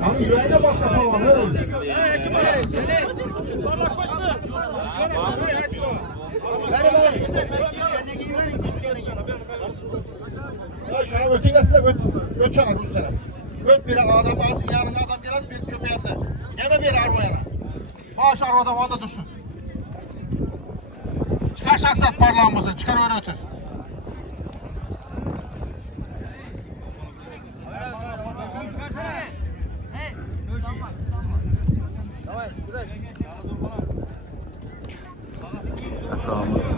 Hani yüreğine başka falan ne olur? Şuna ötün gelsene göt çanar üstüne. Göt bir adam ağzı yanına adam geldi bir köpeğe de. Yeme bir armayana. Maaş arvada vanda dursun. Çıkar şahsat parlağımızın çıkar öyle ötür.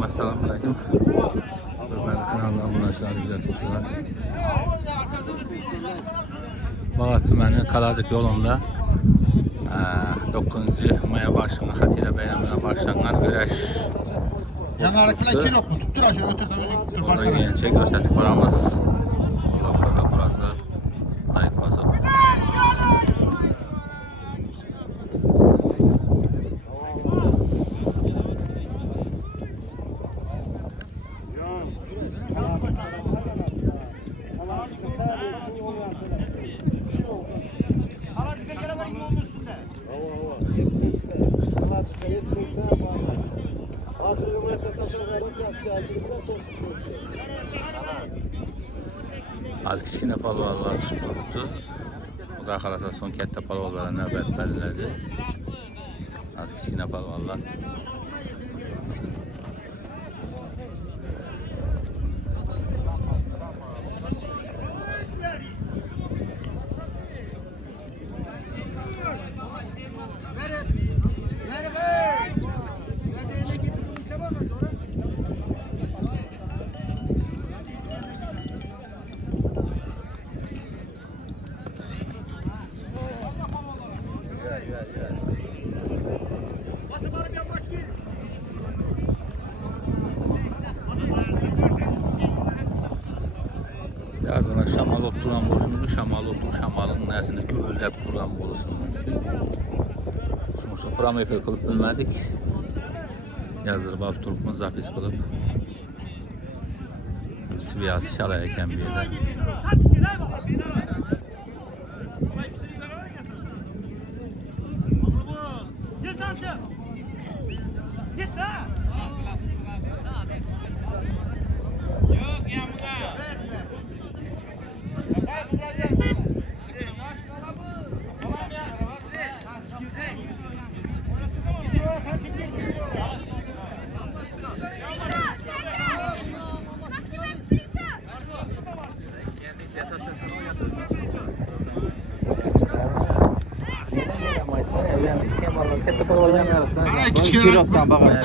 Assalamualaikum. Hürmetli kanalına abone güzel dostlar. Bağat Tüməni Kalacık yolunda 9. maya başlanğan Xatira bayramına başlanğan güreş. Yanarlıkla kilo mu? Tuttur aşağı ötür de özü tuttur. Orada gençe gösterdik paramız. Allah'ta burası ayıkması. Az kichkina palvonlar tuttu. Xudo xolasa so'ng katta palvonlar navbat beriladi. Az kichkina palvonlar. Yazına şamal oturan bolsun, şamal otur, şamalın nəsini gövüldəb quran bolsun. Sonuçta parametre qılıb bilmədik. Yazdırıb alıb turubumuz zapis qılıb. Sviyası çalaya ekan bir yerdə. Kiloktan bakar.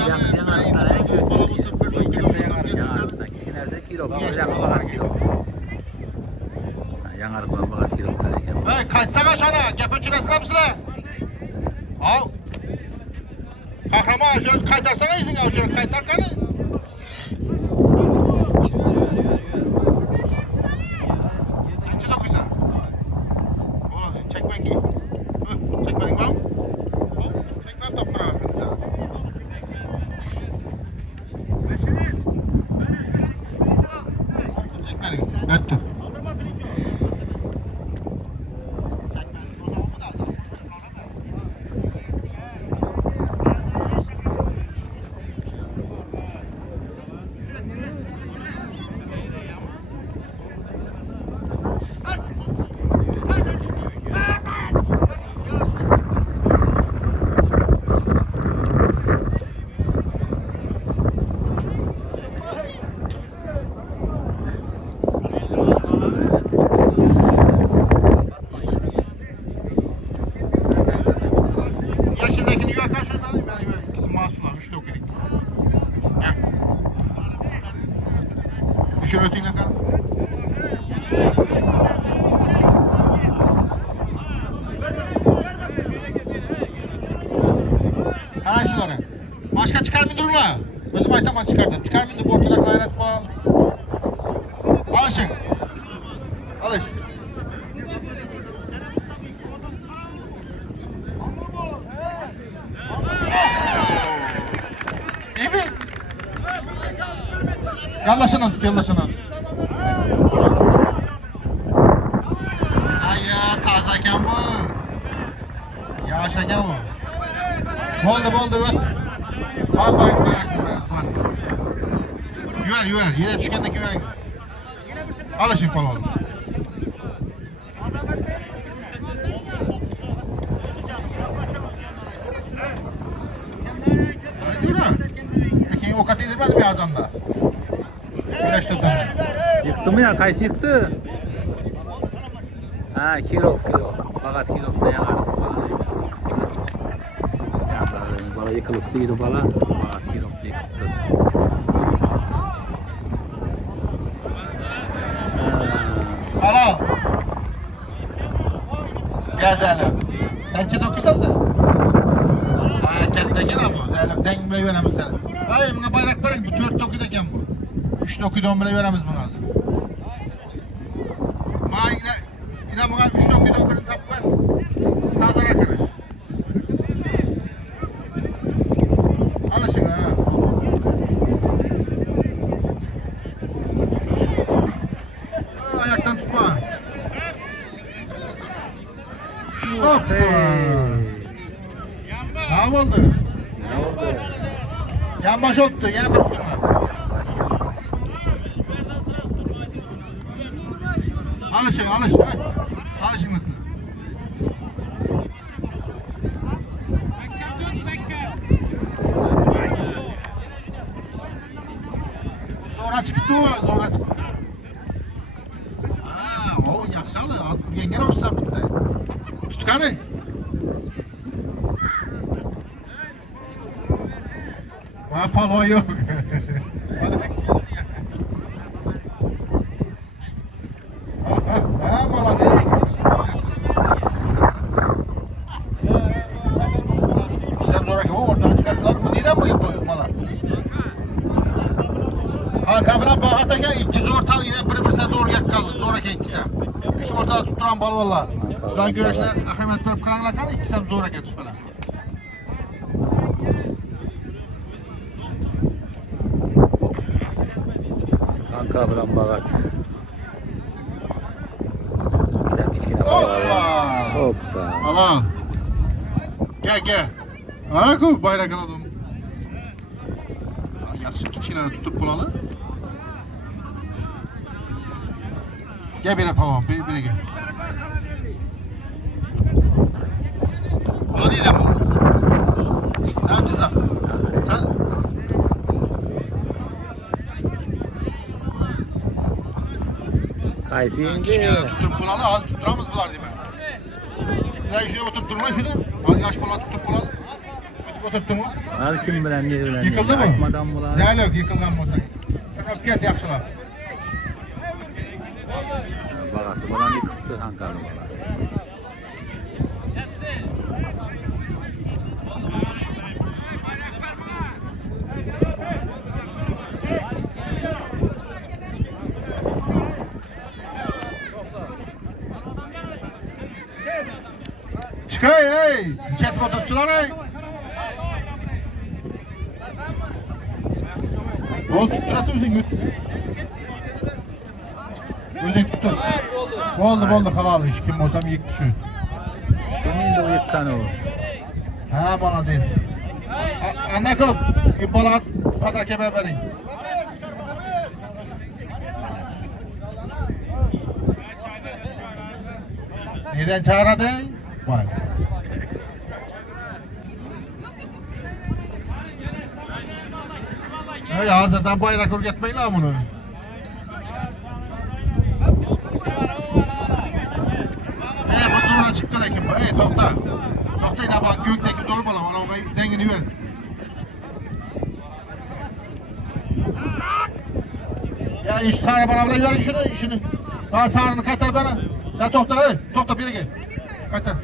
Yanarıqdan bakar kiloktan ekan. Hey, kaçsana aşağına. Gep öçüresine misile? Al. Kahraman şöyle kaytarsana izin al şöyle kaytar kanı. Sence de güzel. Oğlum çekmen gibi. Çekmenin var mı? Çekmem de bırak. Çekmenin. Öttü. Şöyle öteyim lan. Karan şunları. Başka çıkar mı durma? Gözüm aytama çıkardım. Çıkar mı dur ortada kaynak falan. Alışın. Alış. İyi mi? Yallaşından tut, yallaşından tut. ekan bu. Yosh ekan bu. Bo'ldi, o't. Bak. Yuvar. Yine tushgandek yuvaring. Alishing polvon. Yura. Lekin ovqat yedirmadim ya azamda. Güneştesin. Yıktı mı ya? Kayısı yıktı. Ha, kilo. Fakat kilo da yanar. Bala yıkılıp değil bala. Fakat kilo da yıktı. Alo. Gel Zeynep. Sen çet okuyorsan. Ha, kentteki ne bu? Zeynep denk bile veremiz seni. Hayır, buna bayrak verin. Bu 4 dokudayken bu. 3 dokudan bile veremiz bunu az. Ma yine buna 3 dokudan birini tap ver. Hazır akırır. Alışın ha. Ayaktan tutma. Hoppa. Ne oldu? Yan baş ottu, yan bitsinler. Alışın. Alışın nasıl? Zora çıktı. O yakşalı. Yengene uçsam bitti. Tutkanı. Palon yok. Sen sonraki o oradan çıkarttılar mı? Neden bu yapıyor bana? Ha kabına bağatake iki zor tam yine birbirine doğru yak kaldı. Sonraki ikisi. Üç ortada tutturan bal valla. Şu an güreşler Ahmet Börp kıranlakan ikisi zoraki tuş falan. Kanka bilen bagat. Hoppa. Allah. Gel. Anaku bayrak aladım. Yaxşı keçileri tutup bulalı. Gel bir yapalım, bir gel. Ola değil de bu. Sen cızak. Sen... Kayısı yenge. Keçileri tutup bulalı, az tutturamız bular değil mi? Sen şuraya oturup durma şunu. Az yaş bala tutup bulalı. Oturttun mu? Al kim bilen ne bilen. Yıkıldı mı? Açmadan bulan. Zəhlök, yıkılgan mı sen? Öp get yaxşılar. Bagatı bulan yıkıktı kanka bulan. Çıkay ey! Çet otobüsçüler ey! O tutturası özün göt. Özün tuttur. Oldu halal iş. Kim olsam yıktı şu. Senin de o yıkkan o. Ha bana değilsin. Anakım, bana kadar kebe verin. Neden çağıradı? Vay. Hey, hazırdan bayrak örgetmeyin lan bunu. Bu sonra çıktı lakin. Tokta. Tokta yine bak gökteki zor bala bana o dengini ver. Ya iş sarı bana bile verin şunu. Daha sarını kaytar bana. Sen tokta tokta biri gel. Kaytar.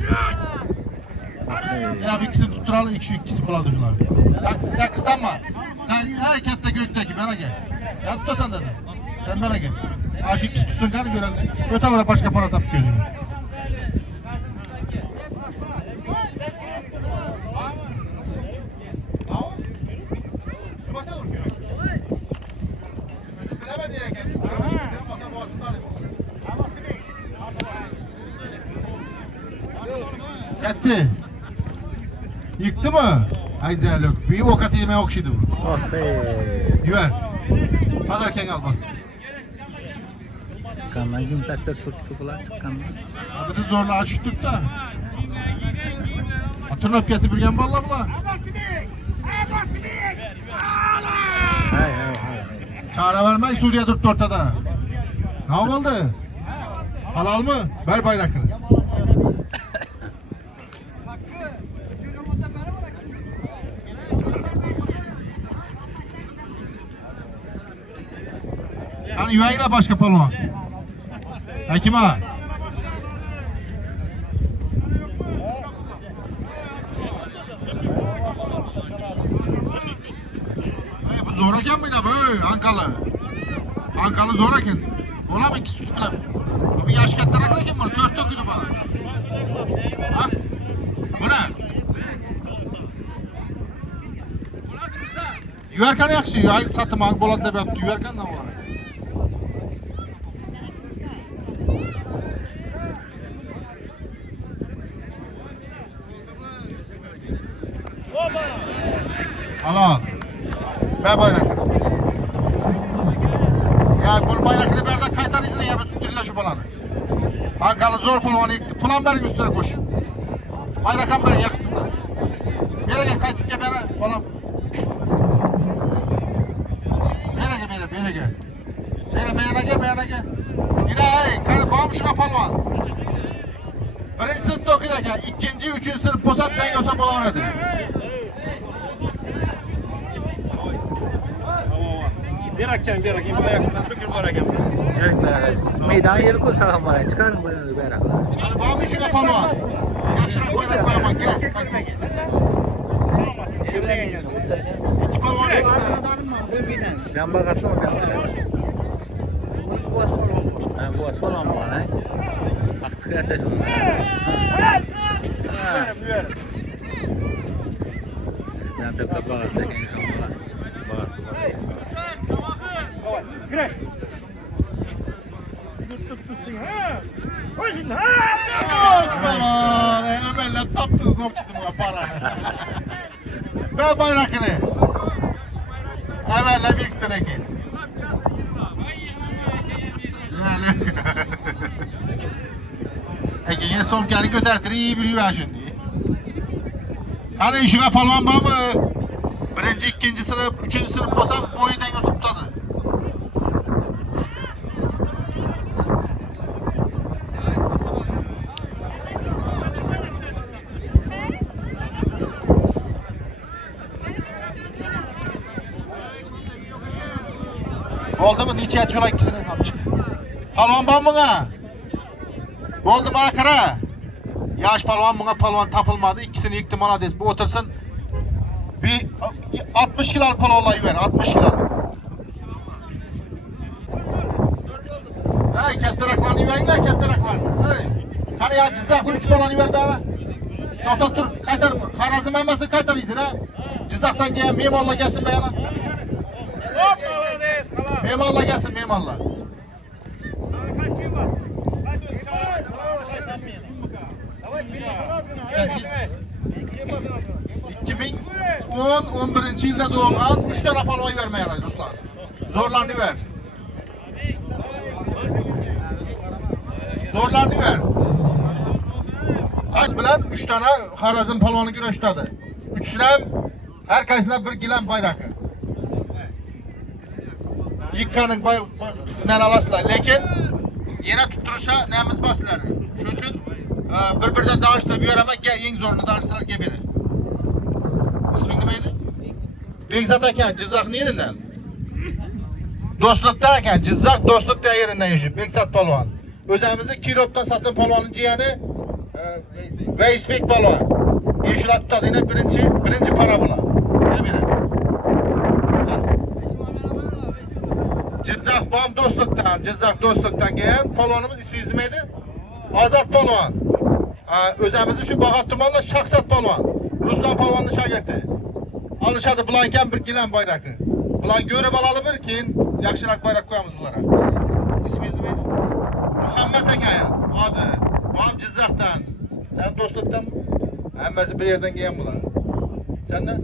Ya bir ikisini tutturalım, ikisi kulağı düşürler. Sen kıslanma. Sen harekette gökteki bana gel. Sen tutarsan dedim. Sen bana gel. Şu ikisi tutsun kanı görelim. Öte var başka para tap gözünü. Gitti. Yıktı mı? Ay zeylo. Büyük o katı yemeğe okşaydı bu. Aferin. Güver. Hadi erken al bak. Çıkandan kim taktır tuttular çıkandan. Abi de zorla açtık da. Tırnak getirgen valla bula. Hay hay hay. Çare vermeyin Suriye durdu ortada. Ne oldu? Halal mı? Ver bayrakını. Hani yüreğine başka palma. Hekim ağa. Bu zoraken mi ne bu? Ankalı. Ankalı zoraken. Ola mı ikisi tutuklar? Abi yaş katlara kadar kim var? Tört döküdü bana. Ha? Bu ne? Yüerken yakşı. Satım hangi bolat da yaptı. Yüerken ne ola? Al. Ver bayrakını. Ya bu bayrakını ver de kaytar izine ya. Tutturla şu balanı. Ankalı zor pulvanı yıktı. Pulan verin üstüne koş. Bayrakam verin yaksınlar. Bere gel kaytık ya bere. Balam. Bere gel bere. Bere gel. Bere meyana gel meyana gel. Yine hey. Kanı bağım şuna palvan. Birinci sınıfta okuyacak. İkinci, üçüncü sınıf posat deniyorsa bulan hadi. Bir hakem bu ayaklarına çökür bu hakem. Evet beraber. Meydan yeri koysak bana çıkarın böyle beraber. Hadi bağım şuna palvan. Yaşına bayrak koyamak gel. İki palvan ekle. Yan bakasın mı? Ha bu as falan mı lan? Aktık ya ses onu. Ben de kapağı çekeyim. Hemen taptınız noktadım ya para. Ver bayrakını. Hemen büyük direki. Ege yine son kendi götürtür iyi biliyor şimdi. Hani işine falan var mı? Birinci, ikinci sınıf, üçüncü sınıf olsam boyu denge tutadı. Oldu mu? Niçin açıyorlar ikisini kapçık? Palvan ban buna. Oldu mu akara? Yaş palvan buna palvan tapılmadı. İkisini yıktı Malades. Bu otursun. Bir 60 kilo palvanla ver. 60 kilo. Hey ketteraklarını verin lan ketteraklarını. Hey. Hani ya cızaklı 3 palvanı ver bana. Doktor dur kaytar. Harazım emmasını kaytar izin ha. Cızaktan gelen mimarla gelsin bana. Mimarla gelsin mimarla. 2010-11 yılda doğulan 3 tane paloyu vermeye yarar Ruslan. Zorlarını ver. Zorlarını ver. Kaç bilen 3 tane Harazım palonu güreştadı. Üçüne herkesine bir gilen bayrakı. Yıkkanın nere alasılar. Lekin yine tutturuşa nemiz basılar. Şu için bir-birden danıştırıp yöremek en zorunu danıştırak gebiri. İsmin neydi? Bekzat eken, Cızak yerinden. Dostluk'tan eken, Cızak Dostluk'ta yerinden yaşıyor. Bekzat Palvan. Özümüzü Kirop'tan satın Palvan'ın ciyeni Veysfik Palvan. Yeşilat tutadı yine birinci para bula. Ne biri? Cızak Bam Dostluk'tan gelen Palvan'ımız ismi neydi? Azat Palvan. Özümüzü şu Bağat Tuman'la Şaksat Palvan. Ruslan Palvan'ın şagirdi. Alışadı bulanken bir gilen bayrakı. Bulan görüp alalı bir ki yakşırak bayrak koyamız bunlara. İsmi neydi? Muhammed Ekayan. Adı. Bam Cızak'tan. Sen Dostluk'tan Hemmesi bir yerden giyen bunlar. Sen de?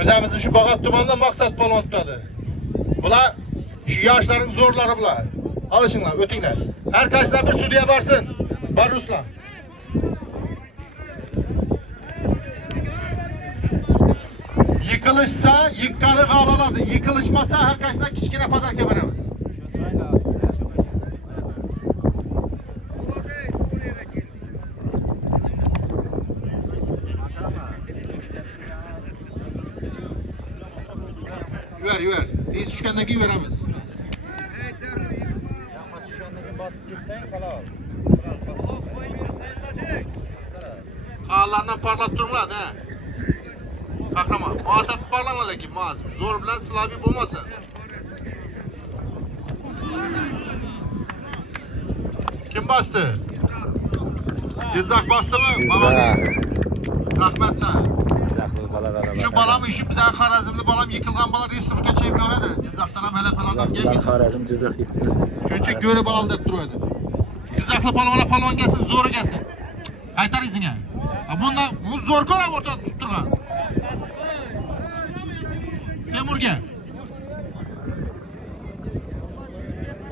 Özümüzün şu Bağat Duman'da maksat polon tutadı. Bunlar şu yaşların zorları bunlar. Alışınlar, ötünler. Herkesler bir sudiye varsın. Var Ruslan. Yıkılışsa yıkkanı ağlaladı. Yıkılışmasa herkesler kişkine padar kemeremiz. Ver. Reis üçgendeki veremiz. Şu anda bir baskı girsen falan. Ağlarından parlat durumlar he. Kahraman. Muasat parlama lakin muas. Zor bilen slavi bulmasa. Kim bastı? Cizdak bastı mı? Bala değil. Rahmet sana. Cizaklı balar Şu balam işi bize Harazimli balam yıkılgan balar Respublika çempiyonadır. Cizaktan hem hele falan gelmedi. Harazm Cizak yıktı. Çünkü göre balal deyip duruyordu. Cizaklı palon gelsin, zoru gelsin. Kaytar izine. Bunda bu zor konak ortada tutturgan. Temur gel.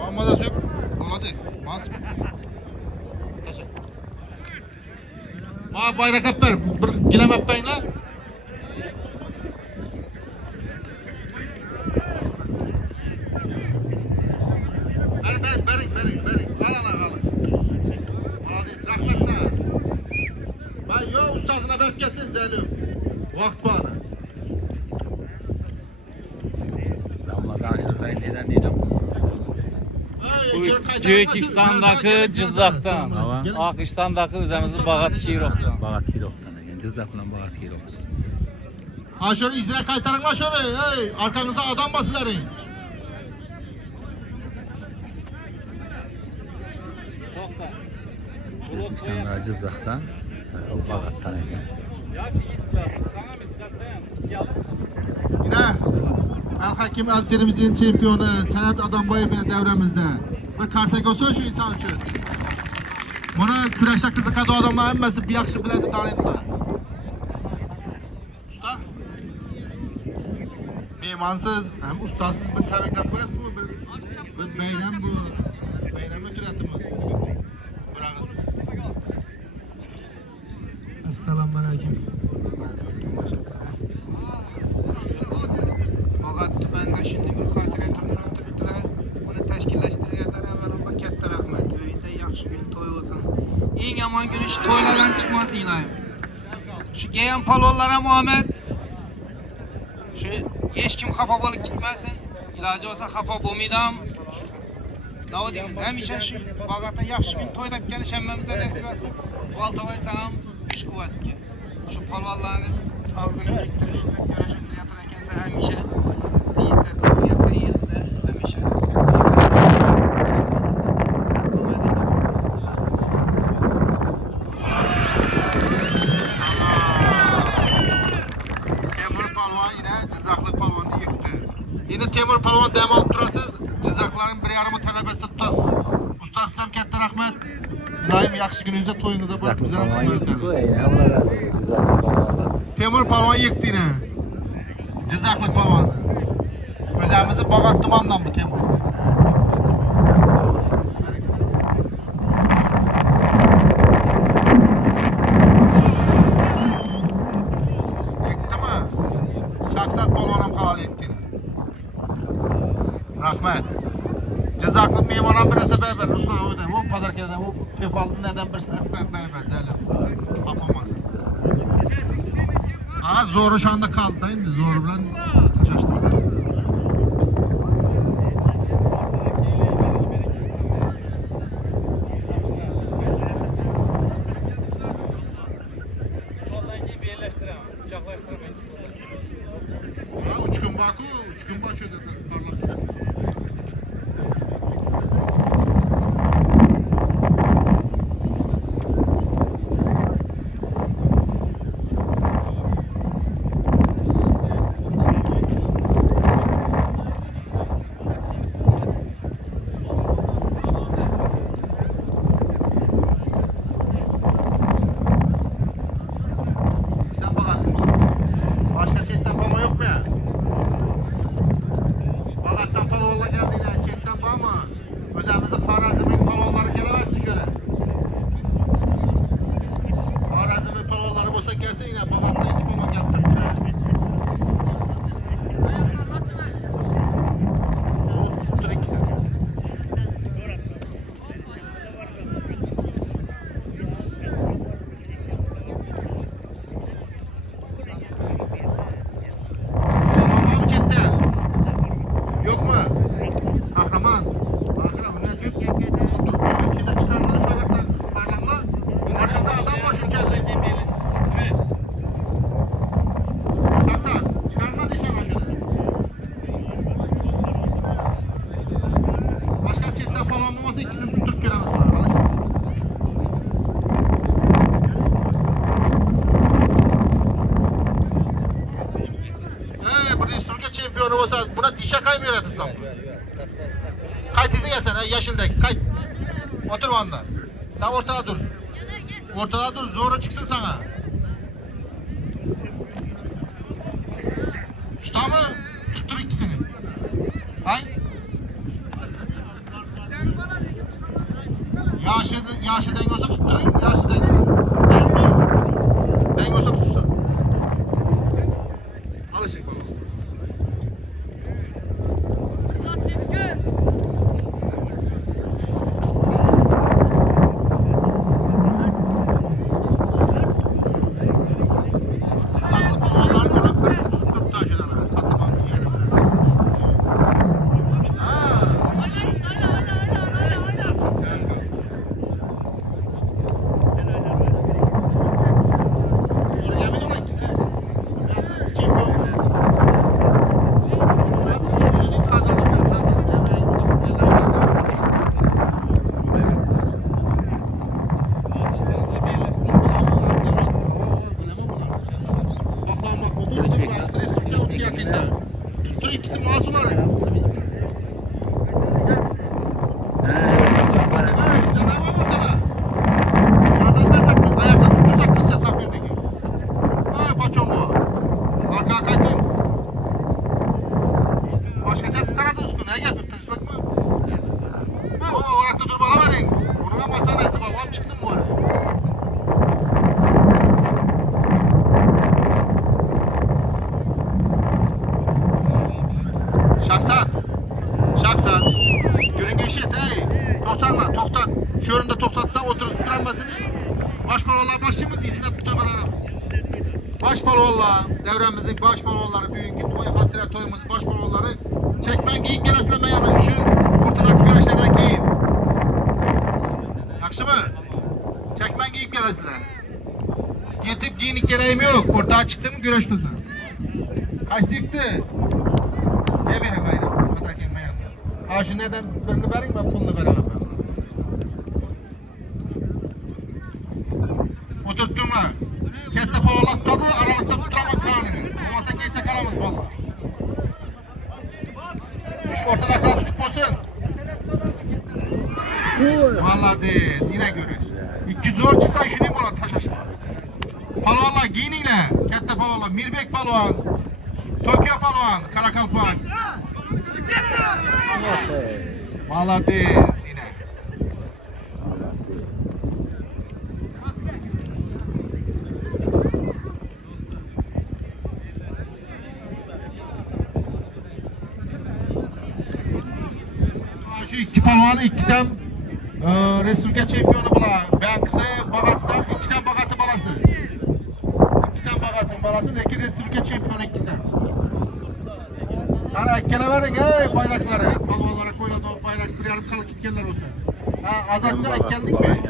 Amma da sök. Anladık. Mas. Taşak. Bayrak hep ver. Gilem hep benle. Verin. Al. Adis rahmet sana. Ben yo ustasına berk gelsin zeliyorum. Vakt bana. Damladan şırkayın neden dedim. Göyikistandaki Cızak'tan, Tamam. Akıştandaki özümüzün Bağat Kirok'tan. Bağat Kirok'tan. Yani Cizak'la Bağat Kirok. Ha şöyle izine kaytarın la şöyle. Hey, arkanızda adam basıların. İnsanlar Cizak'tan. O Bağat'tan. Yine El Hakim Elterimizin çempiyonu Senet Adambayev yine devremizde. Bir karsak olsun şu insan için. Bunu küreşe kızıkadı adamlar emmesi bir yakışı biledi tanıdılar. Usta? Meymansız hem ustasız bir tebrik koyasın mı? Bir beyram bu. Beyramı türetimiz. Bırakız. Assalamu aleyküm. Bağat tumanida shunday bir xotira turib turibdilar. Buni tashkillashtirganlar avvalambor katta rahmat. Uyda yaxshi kun to'y bo'lsin. Eng yomon kuni shu to'ylardan chiqmasin iloyim. Shu kelgan palvonlar ham omad. Shu hech kim xafa bo'lib ketmasin. Iloji bo'lsa xafa bo'lmaydi ham. Nima deymiz? Hamisha shu Bağatda yaxshi kun to'ylab kelish hammamizga nasib etsin. Valtavay ham kuch-quvvatga. Shu palvonlarni og'zini biriktirib shunday yarashtirayotgan ekansa hamisha siyosat yasa yerda hamisha. Temur Palvan yine Cizaklı Palvan'ı yıktı. Yine Temur Palvan dem alıp durasız. Cizakların bir yarımı talebesi tutas. Ustasım katta rahmet. İlayim yakşı gününüzde toyunuza bırak bize Cizaklı rahmet yıktı. edin. Yani Allah razı olsun. Cizaklı balarlar. Temur Palvan yıktı yine. Cizaklı Palvan'ı. Özümüzü Bağat Duman'dan bu Temur. Yıktı mı? Şahsat Palvan'ım hal etti. Rahmet. Cizaklı mimaran bir sebep ver. Ruslan o da. O kadar kere o tefaldın neden bir sebep beraber selam. Yapamaz. Aha zoru şu anda kaldı da indi. Zoru bilen şaştı. Üç gün baku, 3 gün başı dedi. Parlak. Özümüzün Xorazm'ın palovları geleversin şöyle. Xorazm'ın palovları olsa gelse yine Bagat'ta 2 palov geltirdiler. O tuttur ikisini. Tamam mı cidden? Yok mu? Kahraman. Kahraman ne yapıyor? Ülkede çıkanları şöyle parlamla. Arkada adam var şu geldi. Şahsen çıkarma dişe başladı. Başka çetten falan olmasa ikisini tutup göremez var. Bu Respublika şampiyonu olsa buna dişe kaymıyor atırsam. Kayıt izin gel sen yeşildeki kayıt. Otur o anda. Sen ortada dur. Ortada dur zoru çıksın sana. Tutar mı? Tuttur ikisini. Hay. Yaşı denge olsa tutturayım. Yaşı denge. Ben mi? Denge olsa tutsun. Alışık bana. Saklı balonlar var. Birisi tutup taşıdan. Satımam. Ha. Gel bak. Oraya mı lan ikisi? Çempiyon. Tuttur ikisi masumları. Ha, üstten ama ortada. Oradan verecek, ayakta tutacak kız hesap yerine gibi. Ha, paçom bu. Arkaya kaydım. Başka çatı karadı üskün. Ne yapıyor? Tırışlık mı? O orakta dur bana verin. Onun ama tanesi babam çıksın bu araya. Şahsat. Yürün geçet hey. Toktanla toktat. Şu önünde toktatta oturup duranmasını. Başbalonlar başımız izine tutur aramız. Başbalonlar, devremizin başbalonları, büyük toy hatire toyumuz başbalonları. Çekmen giyip gelesleme yanı. Şu ortadaki güreşlerden giyin. Yakşı mı? Çekmen giyip gelesle. Yetip giyinik gereğim yok. Ortaya çıktı mı güreş tuzu. Kaç yıktı? Ne benim gayrım? Atarken bayan. Ha şu neden birini verin ben pulunu veremem ben. Oturtturma. Kette pololat tadı aralıkta tutturama kanını. Olmasa geçecek aramız valla. Şu ortada kal tutup olsun. Valla diz yine görüş. İki zor çıksa işini mi ola taş aşma. Paloğanlar giyiniyle. Kette paloğanlar. Mirbek paloğan. Tokyo paloğan. Karakalpan. Valla diz yine. Şu iki palvanı ikisem Resulke şampiyonu bula. Ben kısa Bagat'ta ikisem Bagat'ın balası. İkisem Bagat'ın balası lekin Resulke şampiyonu ikisem. Hani ekkele verin bayrakları. Palvalara koyulan o bayrakları yarım kalıp gitkenler olsun. Ha azatça ekkeldik mi?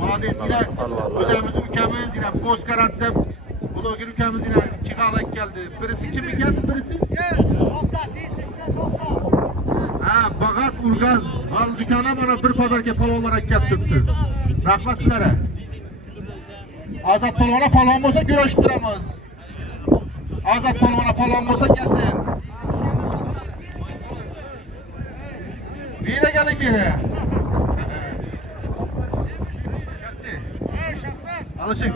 Mağdayız yine üzerimiz ülkemiz yine Bozkarat'ta Bulogir ülkemiz yine Çıkalı ekkeldi. Birisi kimi geldi birisi? Ha Bagat Urgaz al dükkana bana bir pazarki palo olarak getirdi. Rahmet sizlere. Azat palvana palvan olsa güreş duramaz. Azat palvana palvan olsa gelsin. Bir de gelin geri. Gitti. Alışık.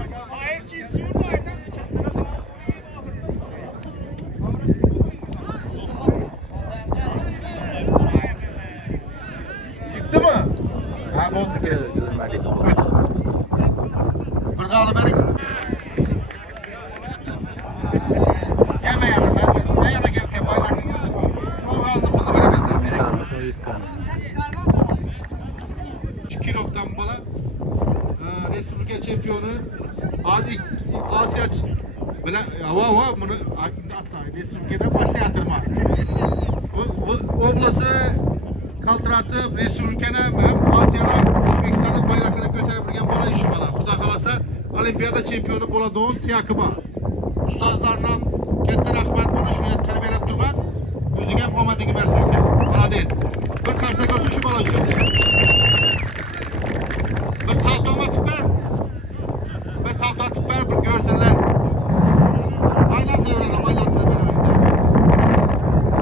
Yıktı. Ha oldu ki. Görmedik. Bir kalı verin. Gelme yana ben. Ne yana gel baylakın gözü. O kaldı bunu veremez abi. Yıkan. 2 kilogdan bala Respublika şampiyonu Asya bilen hava bunu asla Respublika'da başlayatırma. Oblası kaltıratı Respublika'na hem Asya'na Özbekistan'ın bayrakını götürebilgen bala işi bala. Xuda kalasa Olimpiyada şampiyonu boladığın siyakı var. Ustazlarına katta rahmat bana şunu terbiyelep durgan. Özüge omadigi versin. Malades. Bir karsak olsun şu balacı. Bir salto atıp ver. Bir salto atıp ver. Bir görsünler. Aylan devrelim. Aylan devrelim.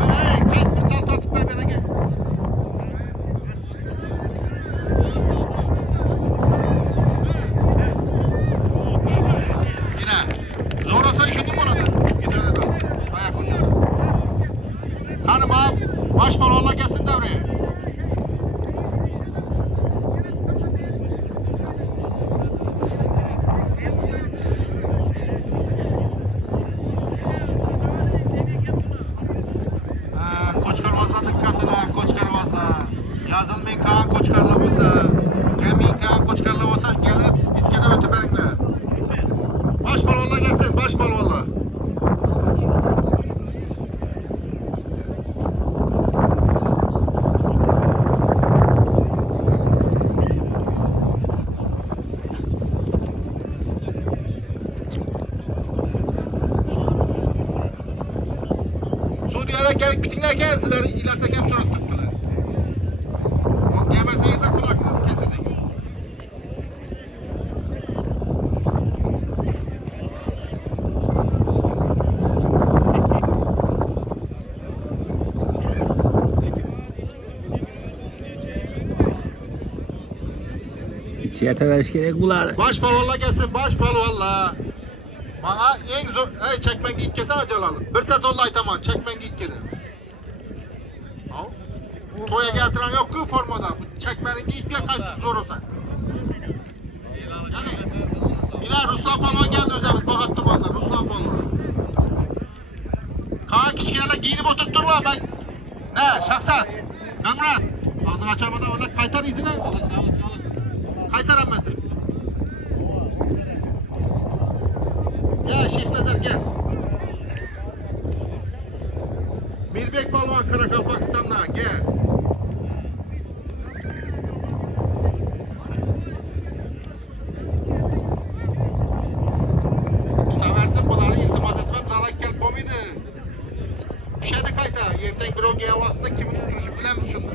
Hey, kalk bir salto atıp ver bana gel. Yine. Zor olsa işin mi oladı? Gider edersin. Ayak ucu. Hanım abi. Baş balonla gelsin devreye. Koçkarvazla dikkatine, koçkarvazla. Yazılmayın Kaan koçkarla olsa. Gelmeyin Kaan koçkarla olsa gelip iskede ötüberinle. Baş balonla gelsin, baş balonla. Suudiye'ye gelip bitinlerken sizler ilerse hep surat tuttular. O gelmeseniz de kulakınızı kesedik. Çiyatalaş gerek bular. Baş balonla gelsin, baş balonla. Bana en zor, hey çekmen git kese acalalı. Bir set olay tamam, çekmen git kede. Toya getiren yok ki formada. Çekmenin git ya kaçsın zor olsa. Yani, yine Ruslan Palvan geldi üzerimiz, bakat dumanda, Ruslan Palvan. Kaan kişkilerle giyinip oturtturlar ben. Ne, şahsat, Memrat. Ağzını açamadan öyle kaytar izine. Kaytar ammesin. Gel Şeyh Nazar gel. Mirbek Palvan Karakalpakistan'dan gel. Tutaversin bunları iltimas etmem zalak gel komiydi. Bir şey de kayta. Yerden bir o gelen vaxtında kimin tutuşu bilen şunda.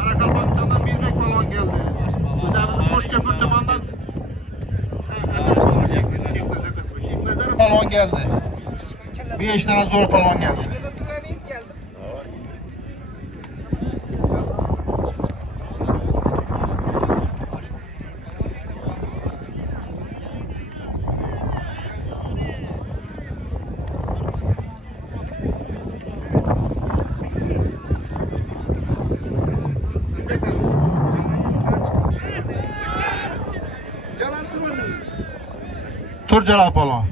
Karakalpakistan'dan Mirbek Palvan geldi. Üzerimizi Koşköprü Tıman'dan Şeyh Nazar Palvan geldi. Bir eşlere zor Palvan geldi. Tur Jalal Palvan.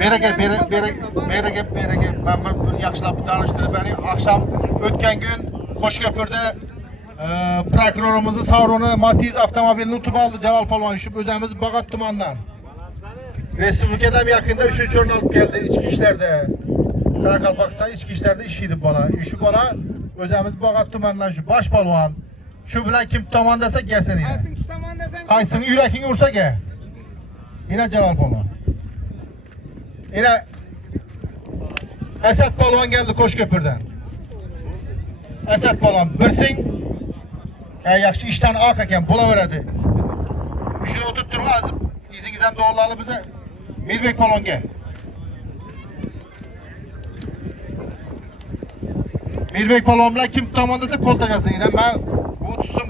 Bereke. Ben bir yaxshilab tanıştırdı beni. Akşam ötken gün Koşköprü'de prokurorumuzun Savronu Matiz avtomobilini tutup aldı Jalal Palvan düşüp özemiz Bagat Tuman'dan. Respublika'da bir yakında 3. örneği alıp geldi içki işlerde. Karakalpakistan içki işlerde işiydi bana. İşi bana özemiz Bagat Tuman'dan şu baş palvan. Şu bilen kim tutaman dese gelsin yine. Kaysını yürekini vursa gel. Yine Jalal Palvan. Yine Esat Palvan geldi Koşköprü'den. Esat Palvan birsin. Yaxşı işten ak eken bulaveredi. İşini oturtturma lazım. İzinizden doğrulalı bize. Mirbek Palvan gel. Mirbek Palvan bilen kim tutamandıysa kol takasın yine. Ben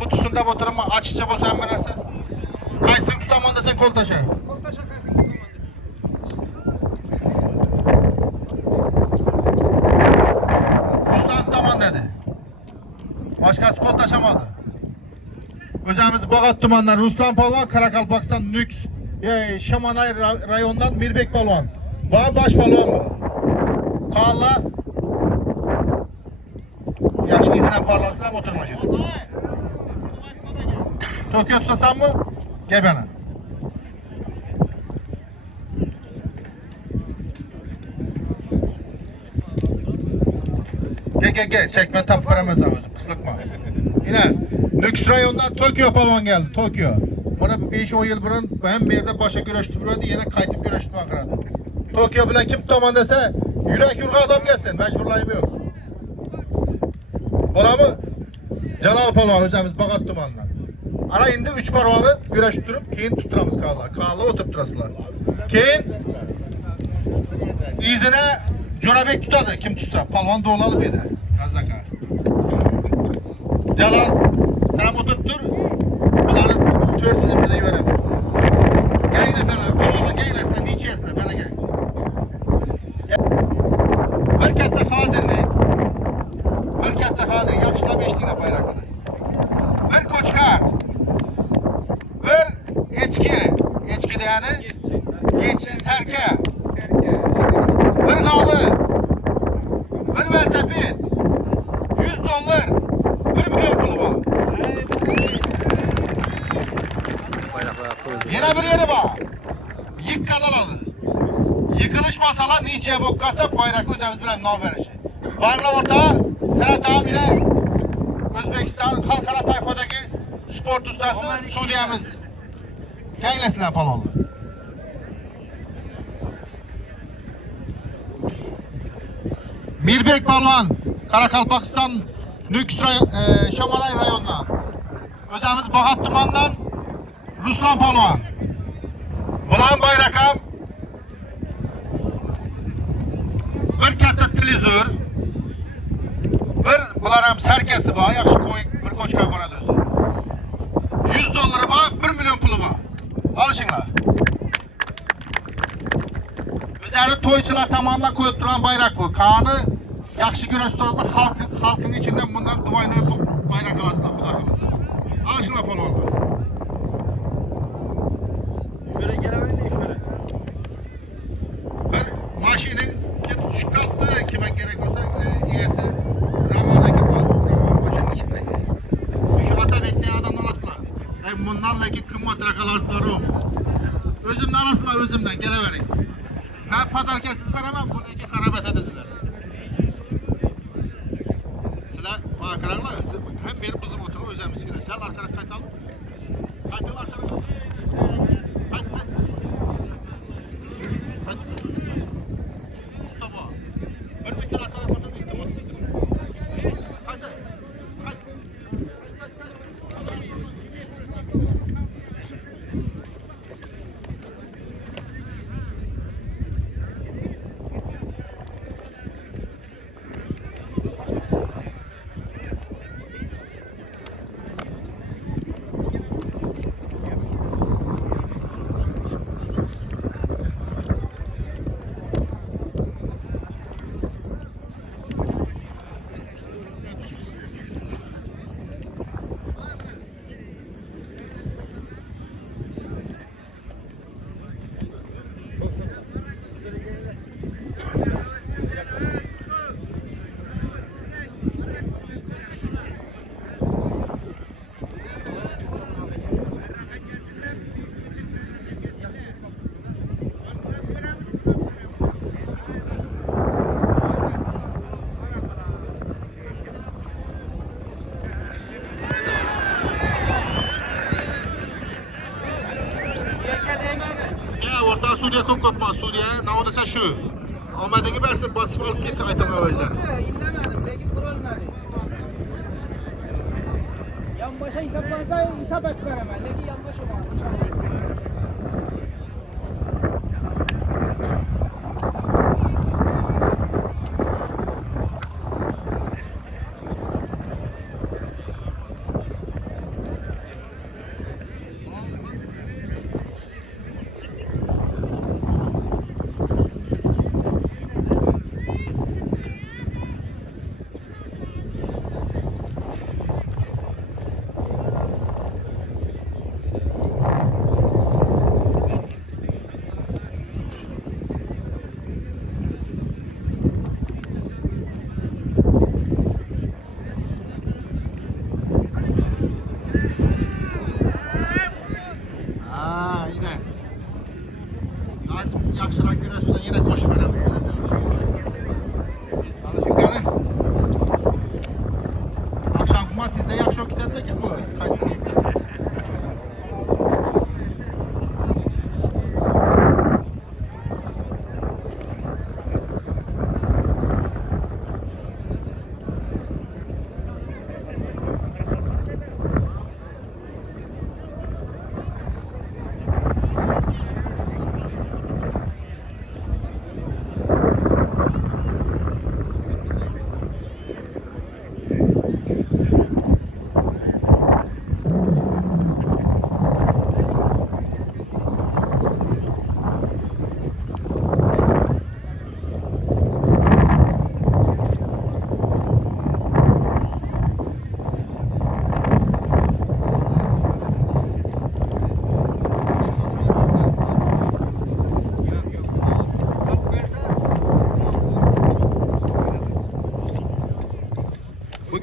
bu tutsun da oturma açıkça bosa hemen arsa. Kaysın tutamandıysa kol taşı. Başkası kol taşamadı. Özemiz Bağat tumandan Ruslan Palvan, Karakalpakstan Nüks, Şamanay rayonundan Mirbek Palvan. Bağ baş palvan bu. Kağla yaxşı izine parlarsın oturma şimdi. Tokyo tutasan mı? Gel bana. Gel çekme tap veremezsem özüm kıslıkma. Yine Nüks rayonundan Tokyo palvan geldi Tokyo. Ona 5-10 yıl burun hem bir yerde başa güreşti burada yine kaytıp güreşti bakıradı. Tokyo bilen kim tutaman dese yürek yurga adam gelsin mecburlayım yok. Ola mı? Jalal palvan özemiz Bağat tumanından. Ana indi 3 parvanı güreştirip keyin tutturamız kağla. Kağla oturtturasılar. Keyin izine Corabek tutadı kim tutsa. Palvan doğulalı bir de. Kazaka. Jalal sana oturttur. Bunların törsünü bir de yöremiz. Gel yine bana palvanla gel yine sen içiyesine bana gel. Berkette Kadir'ni. Berkette Kadir yakışla beştiğine bayrakını. Ver koçkar. Ver içki. İçki de yani. Geçin serke. Ver kalı. Ver vesepit. $100. 1 milyon pulu var. Bayraklar koydu. Yine bir yere bak. Yık kanalalı. Yıkılış masala niçeye bokkasa bayrak özemiz bilen ne verişi. Varla orta sana tamire Özbekistan Halkara tayfadaki spor ustası Suriye'miz. Gaylesinler palonlu. Mirbek Palvan, Karakalpakstan Nüks Şamalay rayonundan. Özemiz Bağat tumandan Ruslan Palvan. Bulan bayrakam bir katta televizör bir bularım serkesi var yaxşı koy bir koçka bana dönsün. $100 var 1 milyon pulu var. Alışınlar. Bizleri toyçular tamamla koyup duran bayrak bu. Kanı yaxşı görüntüsüzde halkın içinden bundan duayını bayrak alasınlar, kudak alasınlar. Alışınlar falan. Şöyle gelebilir şöyle. Bir maşinin git şu kalktı kime gerek olsa iyisi Raman'daki şu ata bekleyen adamlar alasınlar. Bundan ki kımmat rakalarsalar o. Özümden alasınlar özümden geleverin. Ben padarkensiz veremem buradaki harabet edesiler. Sizler bakıranlar hem benim kızım oturup özemiz gider. Sen arkana kaytal. Kaytal arkana. Kayt. Mustafa. Bir bütün arkana oturup gittim. Kayt. Orta Suriye top kopmaz Suriye. Ne oldu sen şu? Ahmet'ini versin basıp alıp git aytama özler. İnlemedim, lekin kurulmadı. Yan başa hesaplansa hesap et veremem. Lekin yan başa var.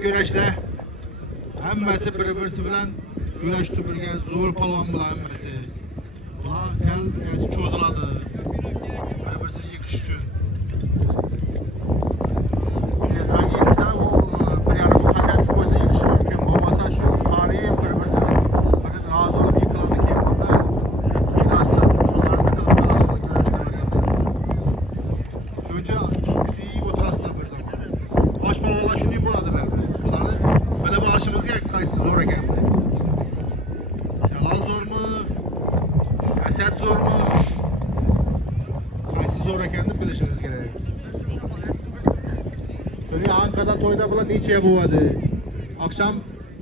güreşte hammasi bir-birisi bilan güreş tupurgan zo'r palvon bilan hammasi. Bular sal cho'ziladi. Bir-birini yiqish uchun. Rangi yiksa u bir yarim qadar ko'za yiqishi mumkin. Bo'lmasa shu qariyib bir-birini razı olup yıkıladı ki bunda ilaçsız bunların ne kadar kaladığını görüşte iyi oturasılar bir zaman. Baş balalar şunu buladı ben. Bunları böyle bir aşımız geldi kayısı zor geldi. Yalan zor mu? Eset zor mu? Kayısı zor geldi bilişiniz gerek. Böyle Ankara'da toyda bula niçeye buvadı. Akşam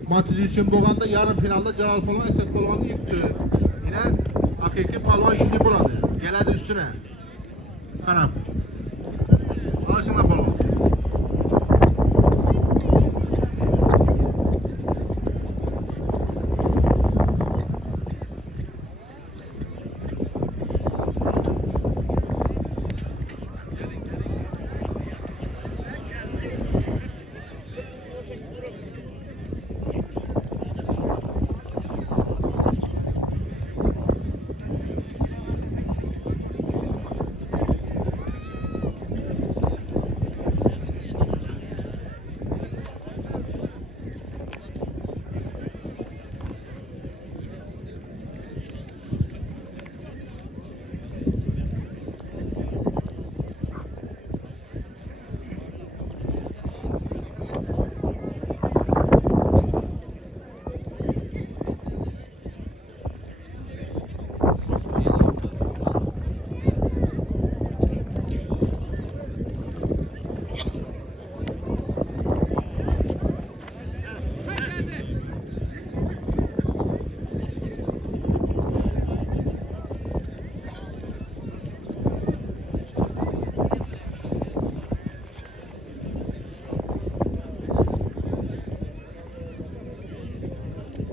Matiz için bo'lganda yarım finalda Jalal Polvon Esat Polvonni yutdi. Yine haqiqiy palvon shuni bo'ladi. Keladi üstüne. Qarab. Qarashinglar polvon.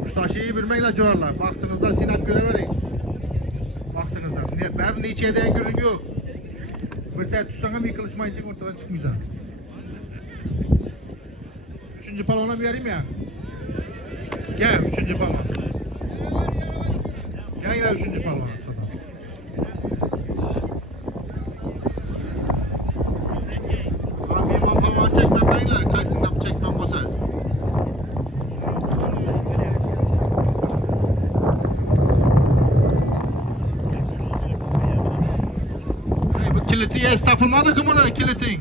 Kuştaşıyı bilmekle çoğarlar. Baktığınızda sinap göreverin. Baktığınızda. Benim niçeye değen gülün yok. Bir tane tutsana bir kılıçmayacak ortadan çıkmayacak. Üçüncü palona bir vereyim ya. Gel üçüncü palon. Gel yine üçüncü palona. Abi iman palona çekmem benimle. Kaysında çekmem olsa. Kiliti yes tapılmadı ki bunu kilitin.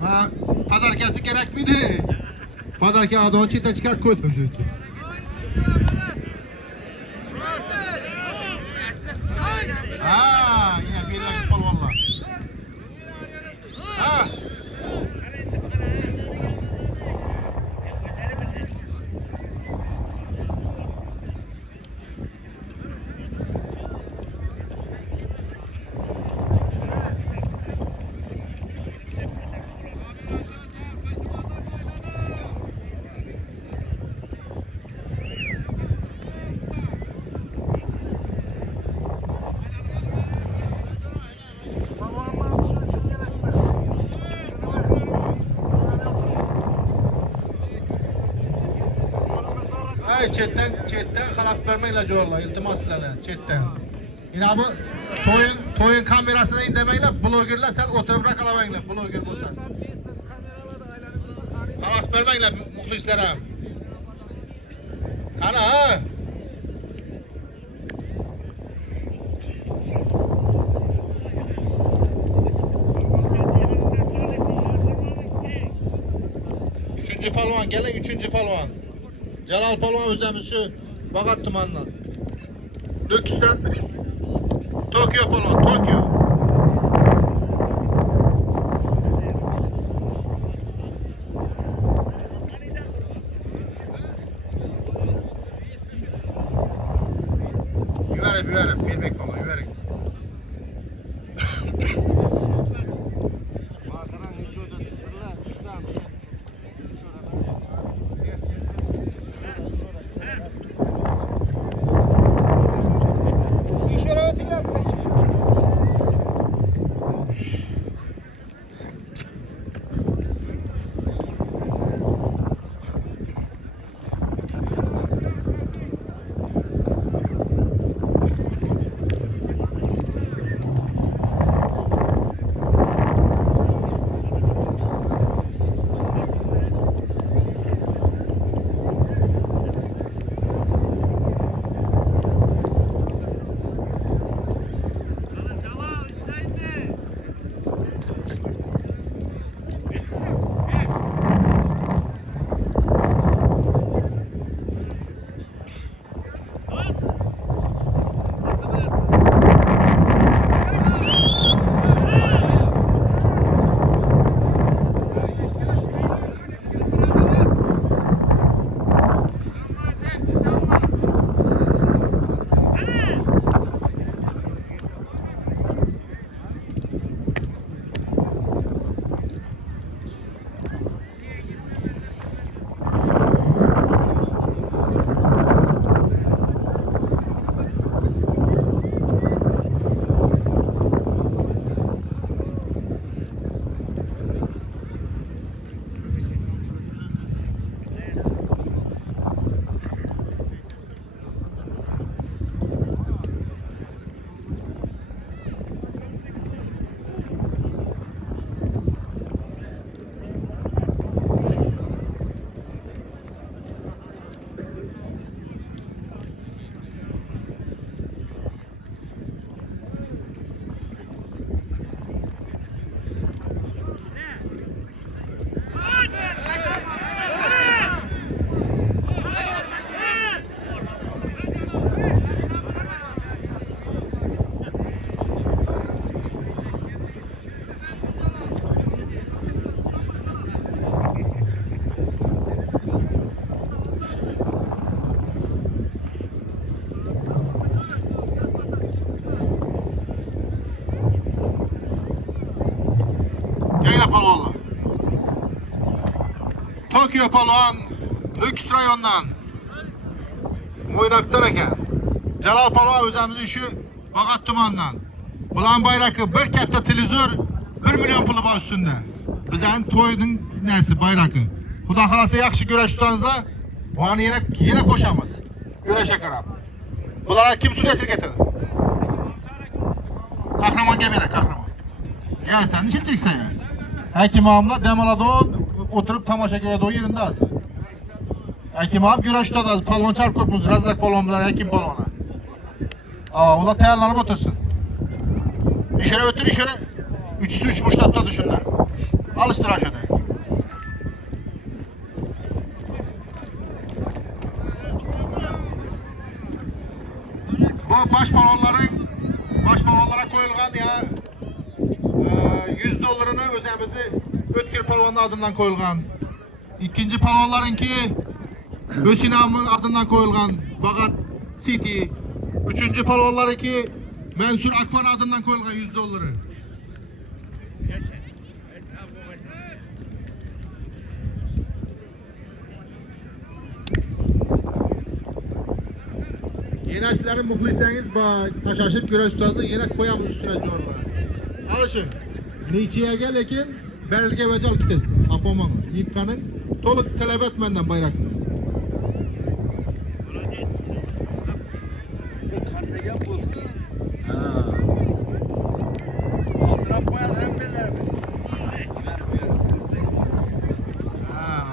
Ha, padarkası gerek miydi? Padarkı adamı çite çıkar koydum şu için. Ha, yine birleşti palvanla. Ha. Çetten halaf vermeyle diyorlar, iltimas ederler çetten. Yine bu toyun kamerasına indemeyle bloggerler sen oturup bırakalamayla blogger bulsan. Halaf vermeyle muhlislere. Kana ha. Üçüncü palvan gelin üçüncü palvan. Jalal Polvon özemiz şu Bagat tumanından. Lüks'ten Tokyo Polvon, Tokyo. Yüverim, Mirbek Polvon, yüverim. Mağazadan hiç orada dıştırırlar, Yayla palvonlar. Tokyo palvon Lüks rayondan. Mo'ynaqdan ekan. Jalol palvon o'zimizning shu Bag'at tumanidan. Bulan bayraqi bir katta televizor 1 million puli bor ustunda. Bizning to'yning nasi bayraqi. Xudo xolasa yaxshi kurash tutsangizlar, buni yana qo'shamiz. Kurashga qarab. Bular kim sudasiga ketadi? Qahramonga beradi, qahramon. Ya sen nechun cheksan ya? Hakim amla demalada o'tirib tomosha ko'radi o yerida hozir. Hakim ham kurash tutadi, palvonchar ko'pmiz, Razzaq palvon bilan Hakim palvona. Ular tayyorlanib o'tirsin. İşare ötür işare. Üçüsü 3 boşta tuttu şunda. Alıştır aşağıda. Bu baş balonlara koyulgan ya $100'ını özemizi Ötkür palvanın adından koyulgan. İkinci palonlarınki Hüsinam'ın adından koyulgan Bagat City. Üçüncü palonlarınki Mansur Akvan adından koyulgan $100. Yine sizlerin muhlisleriniz taşaşıp görev tutardı, yine koyamız üstüne corla. Alışın. Niçiye gel ekin, belge ve cal kitesini. Apamam. Yitkanın toluk talep etmenden bayrak.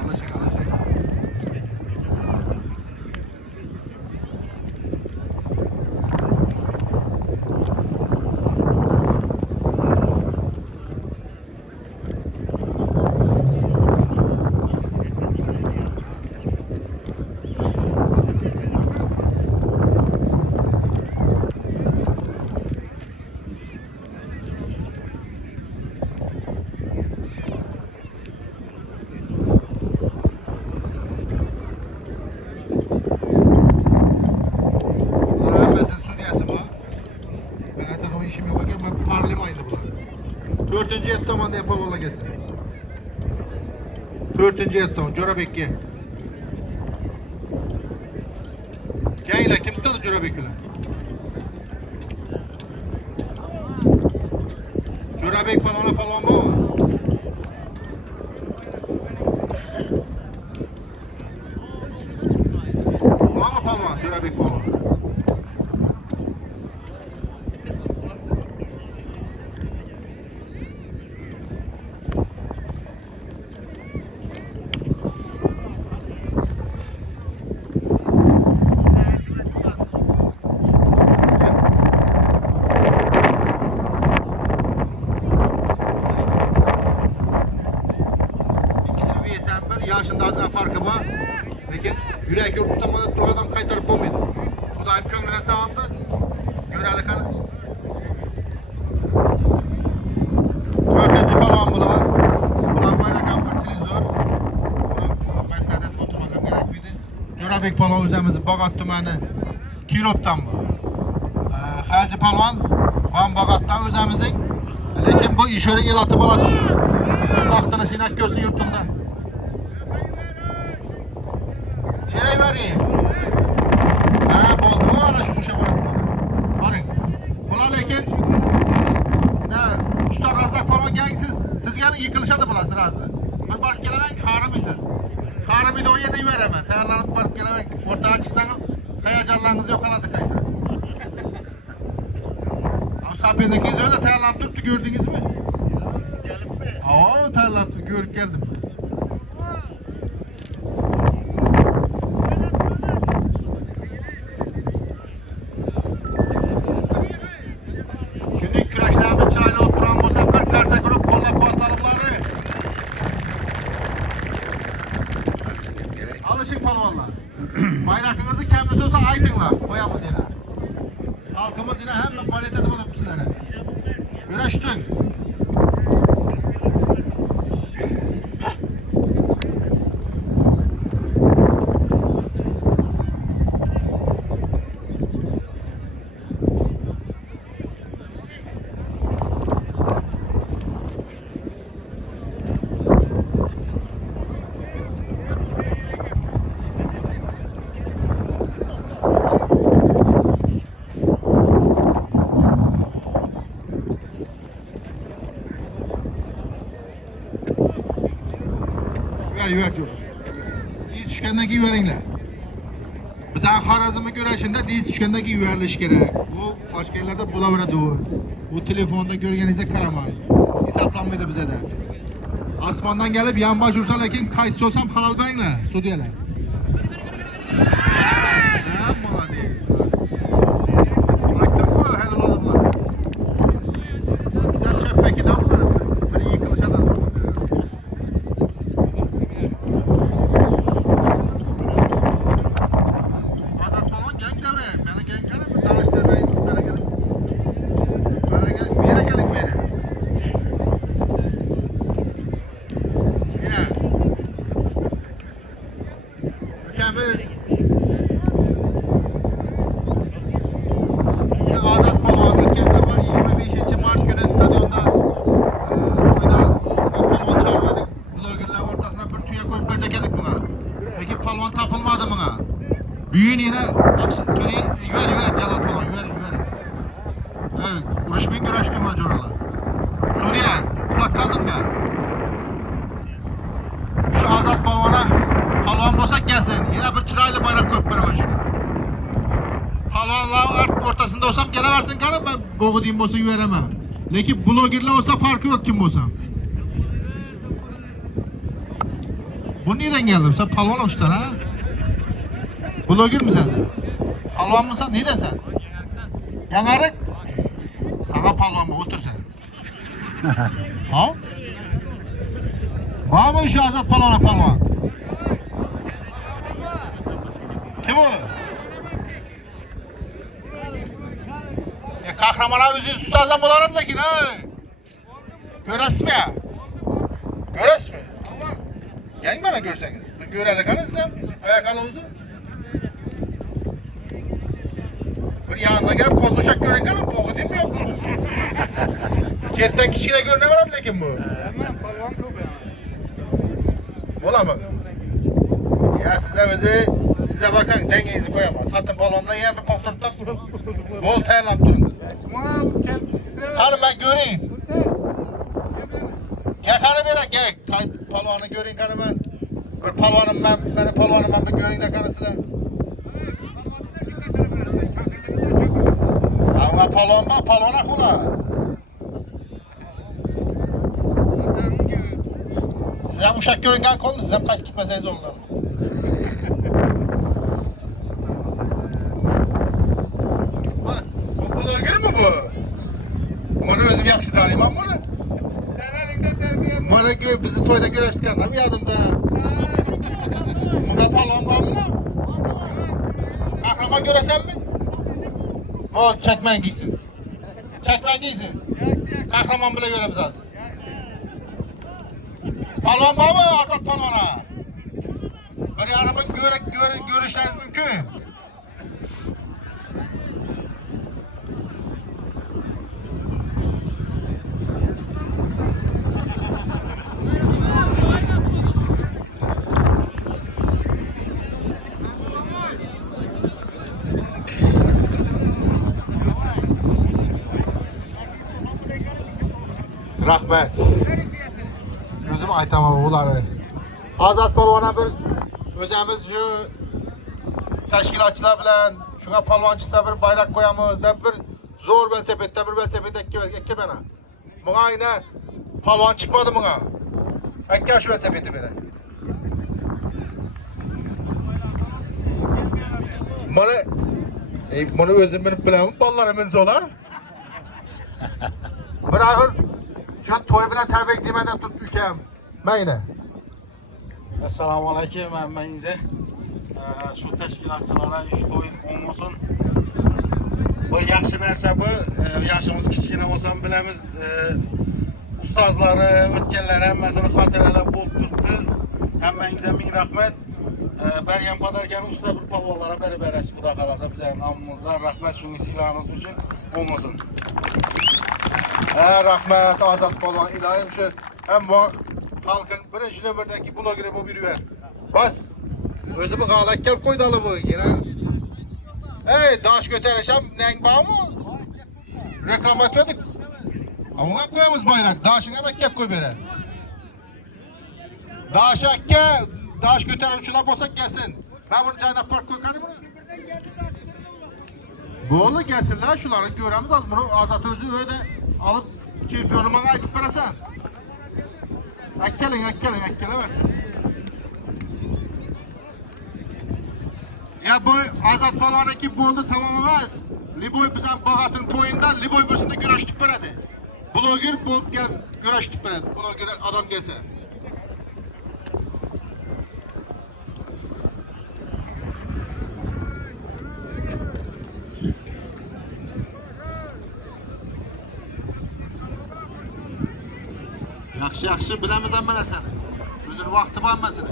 Alışın. işim yok ama parlamaydı bunlar. 4. et tamanda yapalım ola gelsin. 4. et tamam. Corabek'e. Gel kim tutalım Corabek'le? Corabek falan bu. Var mı palma? Corabek palma. Yaşında azına farkı var. Lekin yürek yok tutamadı, dur adam kaytarıp olmaydı. Xudayım köngüne sağlamdı. Görelik hani. 4. balon bulan. Bulan bayrakam bir televizor. Bunu mesledet oturmakam gerek miydi? Corabek balon üzerimizi Bagat tümeni Kirop'tan bu. Hacı palvan Van Bagat'tan üzemizin. Lekin bu iş öyle el atı balası şu. Tüm vaktini sinek görsün yurtunda. Nereye vereyim? Boldu mu ana şu kuşa burasında? Bakın. Bula lekin Usta Razzaq falan gengsiz. Siz gelin yıkılışadı bulası razı. Bir bark gelemek harımısınız. Harımı da o yerine veremem. Tayarlanıp bark gelemek. Ortağa çıksanız heyecanlarınızı yokaladık kayda. Ama sapirindeki öyle tayarlanıp tuttu gördünüz mü? Tayarlanıp görüp geldim. Alışın palvanlar. Bayrakınızı kendisi olsa aydınlar. Koyamız yine. Halkımız yine hem palet edip alıp sizlere. Güreştün. Yuvar çok. Diz düşkendeki yuvaringlar. Bizden Xorazmni görüşünde diz düşkendeki yuvarlash kerak. Bu başka yerlerde bulaveradi o. Bu telefonda görgenizde karaman. Hesaplanmaydı bize de. Asmandan gelip yan baş ursa lakin qaysi olsam halal beringlar, sudyalar. Ha, молодец. Baktım bu helal adamlar. Sen çöp peki de bunlar. Böyle yıkılış adam. Azat falan gang devre. Bana gang gelin mi? Tanıştı beni siz bana gelin. Bana gelin. Bir yere gelin beni. Yine. Ülkemiz yine Azat Palvan ötken sefer 25. Mart günü stadyonda toyda palvan çağırmadık. Bloggerler ortasına bir tüye koyup böcek edik buna. Peki palvan tapılmadı buna. Büyüğün yine töre yüver Celal Palvan yüver. Evet, uğraşmayın güreştim lan oralar. Suriye, kulak kaldın mı? Şu Azat Palvan'a palvan bolsak gelsin. Yine bir çıraylı bayrak koyup veremem şuna. Palvanlar ortasında olsam geleversin kanım ben boğu diyeyim olsa yüveremem. Lakin bloggerler olsa farkı yok kim olsa. Bu neden geldim? Sen palvan olmuşsun ha? Blogger mi sen? Palvan mısın? Ne desen? Yanarık. Sana palvan mı? Otur sen. Ha? Var mı şu Azat Palvan'a palvan? Kim o? Kahramana özü tutazan bularım lakin ha. Görəsiz mi ya? Görəsiz mi? Gelin bana görseniz. Bir görelik anızsam. Ayak alınızı. Bir yanına gelip konuşak görün kanım. Boğu değil mi yok mu? Cetten kişiyle görünemez lakin bu. Hemen palvan kobu ya. Ola mı? Ya size bakın dengenizi koyamaz. Satın balonla yiyen bir pokturttasın. Bol terlap durun. Hanım ben göreyim. Gel kanı beri gel. Palvanı göreyim kanı ben. Bir palvanım beni palvanım ben bir göreyim de kanısı da. Ama palvan bak palvana kula. Size uşak görüngen konu size kaç gitmeseniz oldu. Bu blogger mi bu? Bana özüm yaxşı tanıyım bunu. Sen elinde terbiye mi? Bana bizi toyda görüştük anlam yadımda. Bunda palvan var mı? Kahraman göresen mi? Bu çekmen giysin. Çekmen giysin. Kahraman bile veremiz az. Palvan var mı Azat Palvan'a? Böyle araba görüşleriniz mümkün. Rahmet. Özüm aytamam bunları. Azat Palvan'a bir özemiz şu teşkilatçılar bilen şuna palvançısa bir bayrak koyamız da bir zor ben sepette bir ben sepette ekki bana. Buna yine palvan çıkmadı buna. Ekki şu ben sepeti bana. Bana özüm benim bilemem ballarımın zolar. Bir ağız şu toy bilen tebrik demeden tut ülkem. Ben yine. Assalamu alaikum hammangizga. Shu tashkilotchilarga ish to'yin olmasin. Bu yaxshi narsa bu. Yoshimiz kichkina bo'lsa ham bilamiz. Ustozlari, o'tganlar hammasini xotiralab bo'lib turibdi. Hammangizga ming rahmat. Bergan podarkani usta bir polvonlarga berib berasiz, xudo xolasa bizning nomimizdan rahmat shunga siylaniz uchun olmasin. Rahmet Azat Palvan ilohim şu hem bu halkın birinci nömerdeki blogeri bu bir ver. Bas. Özü bu galak kelip koydalı bu yine. Hey daş götürüşem neng bağ mı? Reklamat verdik. Ama koyamız bayrak. Daşın hemen kep koy bere. Daş götürücüler bolsa gelsin. Ben bunu cayına park koykanı bunu. Bolu gelsinler şuları göremiz az bunu Azat özü öyle alıp çempiyonuma aytıp berasan. Akkele versin. Ya bu Azat Balvan'daki boldu tamam olmaz. Liboy bizden Bagat'ın toyundan Liboy başında güreştip veredi. Blogger bulup gel güreştip veredi. Blogger adam gelse. Yaxşı bilemezəm mən səni. Özün vaxtı var məsələ.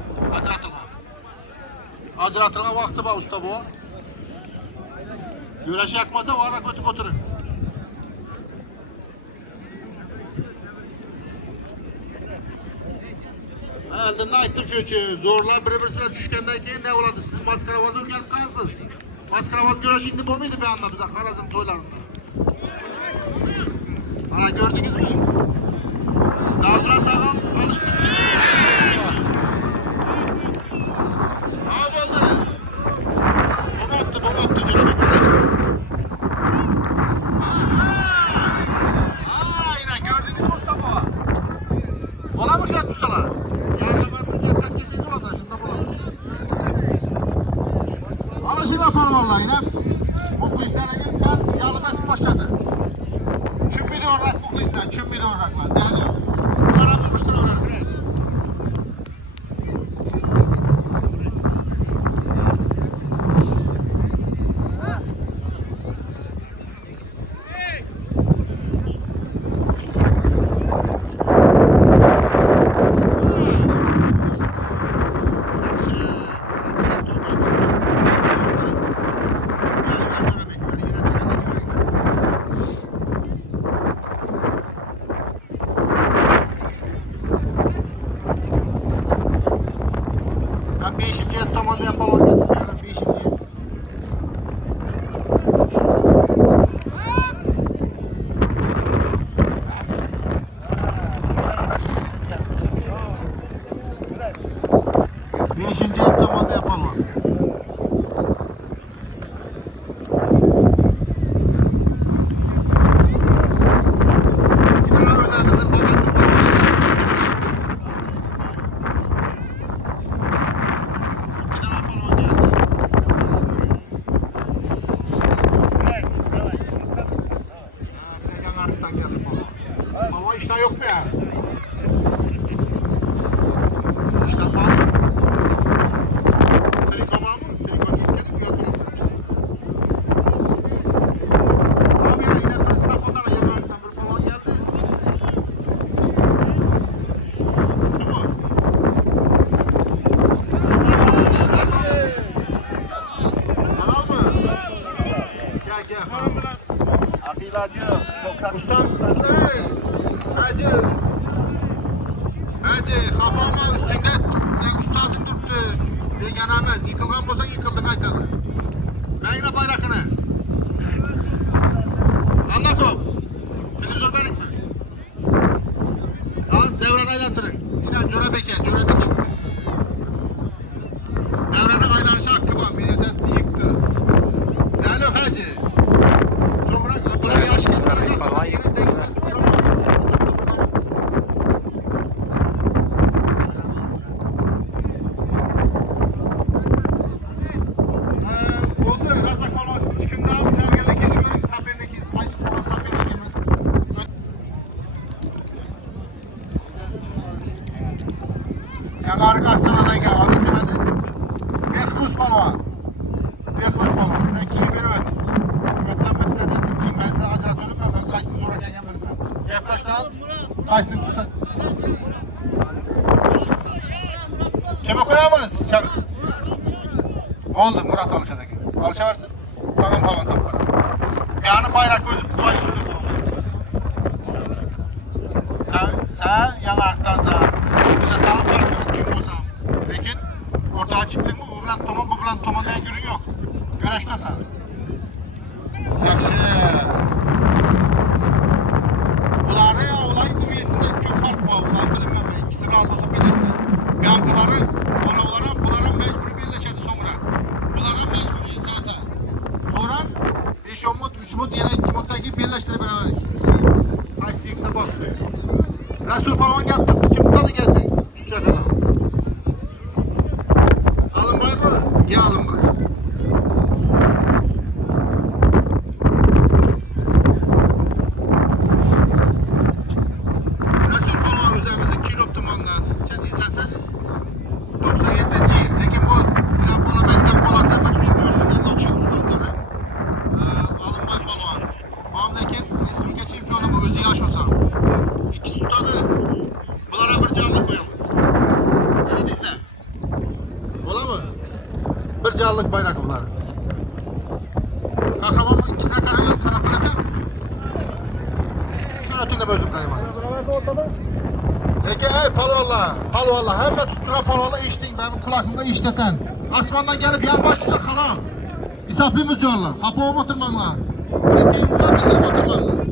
Acıratılma vaxtı var usta bu. Güreş yakmasa o ara götürüp oturun. Elden aytdım çünkü zorla bir-birisine düşkəndən keyin ne oladı? Siz maskaravaza gelip kalırsınız. Maskaravaz güreşi indi bu muydu bir anda bize Karazım toylarında? Ana gördünüz mü? Dağlar alıştık. Ne oldu? Bu baktı canım kalır. Aynen gördünüz mü usta bu? Ola mı şart tutsana? Yarın ben yaprak kesiniz ola da şunda bulalım. Alışın yapalım vallahi yine. Bu işlerine sen yalıma et başladı. Çün milyon rak bu işler, çün milyon raklar. Zeyli. Aramamıştır oraya. Ben 5. tamamda yapalım. Yani 5. Beşinci tamamda yapalım. Ama işten yok mu ya? İşten var mı? Triko var mı? Triko gitmedi mi? Yatırım. Abi ya yine Kristafon'dan yemeğinden bir balon geldi. Değil mi? Tamam mı? Gel. Akilacı. Ustam. Hacı, kafama üstünde ne ustasın tuttu. Degenemez. Yıkılgan bolsan yıkıldın aytadı. Ben yine bayrakını. Anlat o. Televizyon benim. Devran aylatırın. Yine Cöre Bekir. Devranın aylanışı hakkı var. Millet etti yıktı. Zeylo hacı. Sonra buna yaş kendileri yıktı. Yine devran. Yanarık Astana'dayken adı kimedi? Behruz Palva. Sizden kimi biri öldü. Gökten mesle dedim ki ben size acırat ölüm ben kaçsın sonra gelgen ölüm. Yaklaştan kaçsın tutsun. Kime koyamaz? Oldu Murat Alışa'daki. Alışa versin. Sana falan tapar. Yani bayrak gözü başladı. Sen yanarıktan sağ. Bize sağ fark yok kim olsam. Lakin ortaya çıktın mı uğran tamam bu bulan tamam en günün yok. Güreşte sen. Yakşı. Bunları ya olay dünyasında çok fark var. Ulan bilemem ben. İkisi razı olsa birleştiririz. Bir Resul falan geldi. Kim tutadı gelsin? Tutacak adam. Alınbay mı? Gel Alınbay. Resul falan üzerimizi kilo tumandan. Çetin sesi. 97'ciyim. Lekin bu inan bana benden bolası bir tutuyorsun dedi Lokşin ustazları. Alınbay falan. Mamlekin Respublika çempionu bu özü yaş olsa. İkisi tutadı. Bunlara bir canlı koyalım. Hadi dizle. Ola mı? Bir canlılık bayrak bunlar. Kahraman mı? İkisine karapılasam. Şöyle tünde bözüm kaymaz. Ege palvalla. Palvalla. Hemen tutturan palvalla içtin. Ben kulakımda içtesen. Asmandan gelip yan baş tutsa kalan. İsaplıyımız yolla. Kapıya oturmanla. Kritiğinizi bildirip oturmanla.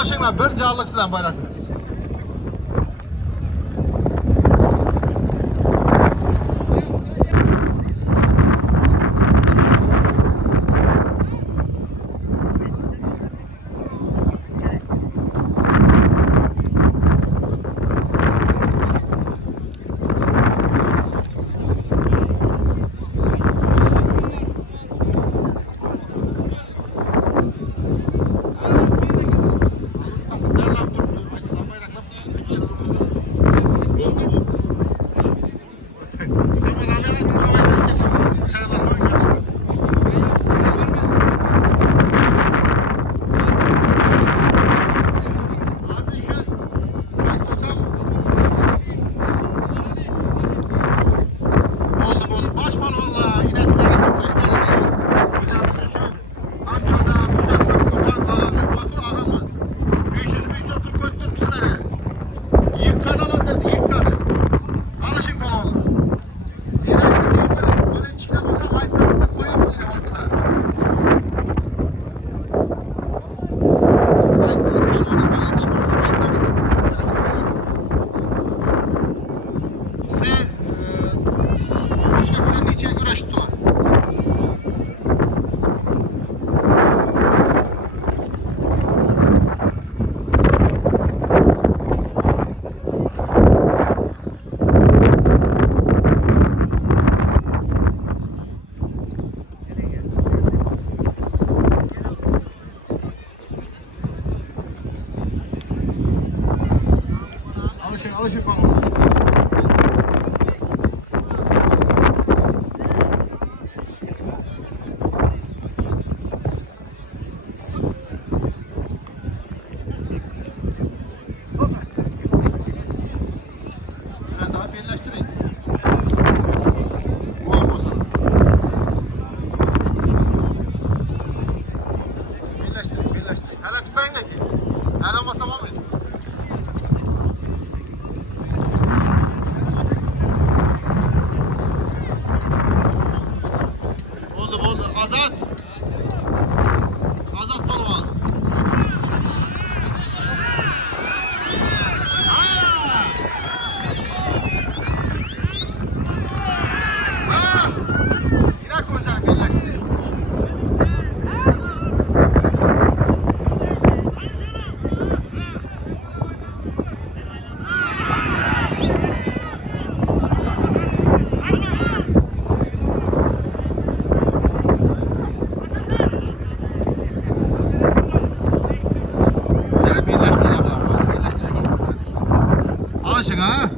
Aşığına bir canlılık sizden bayrakınız. Alışın falan. Ben daha birleştireyim. Birleştirin. Hele tüperin de ki. Hele olmasa var mıydı? Oldu. Azat. Azat Balvan. Yine gözler birleşti. Alışın ha.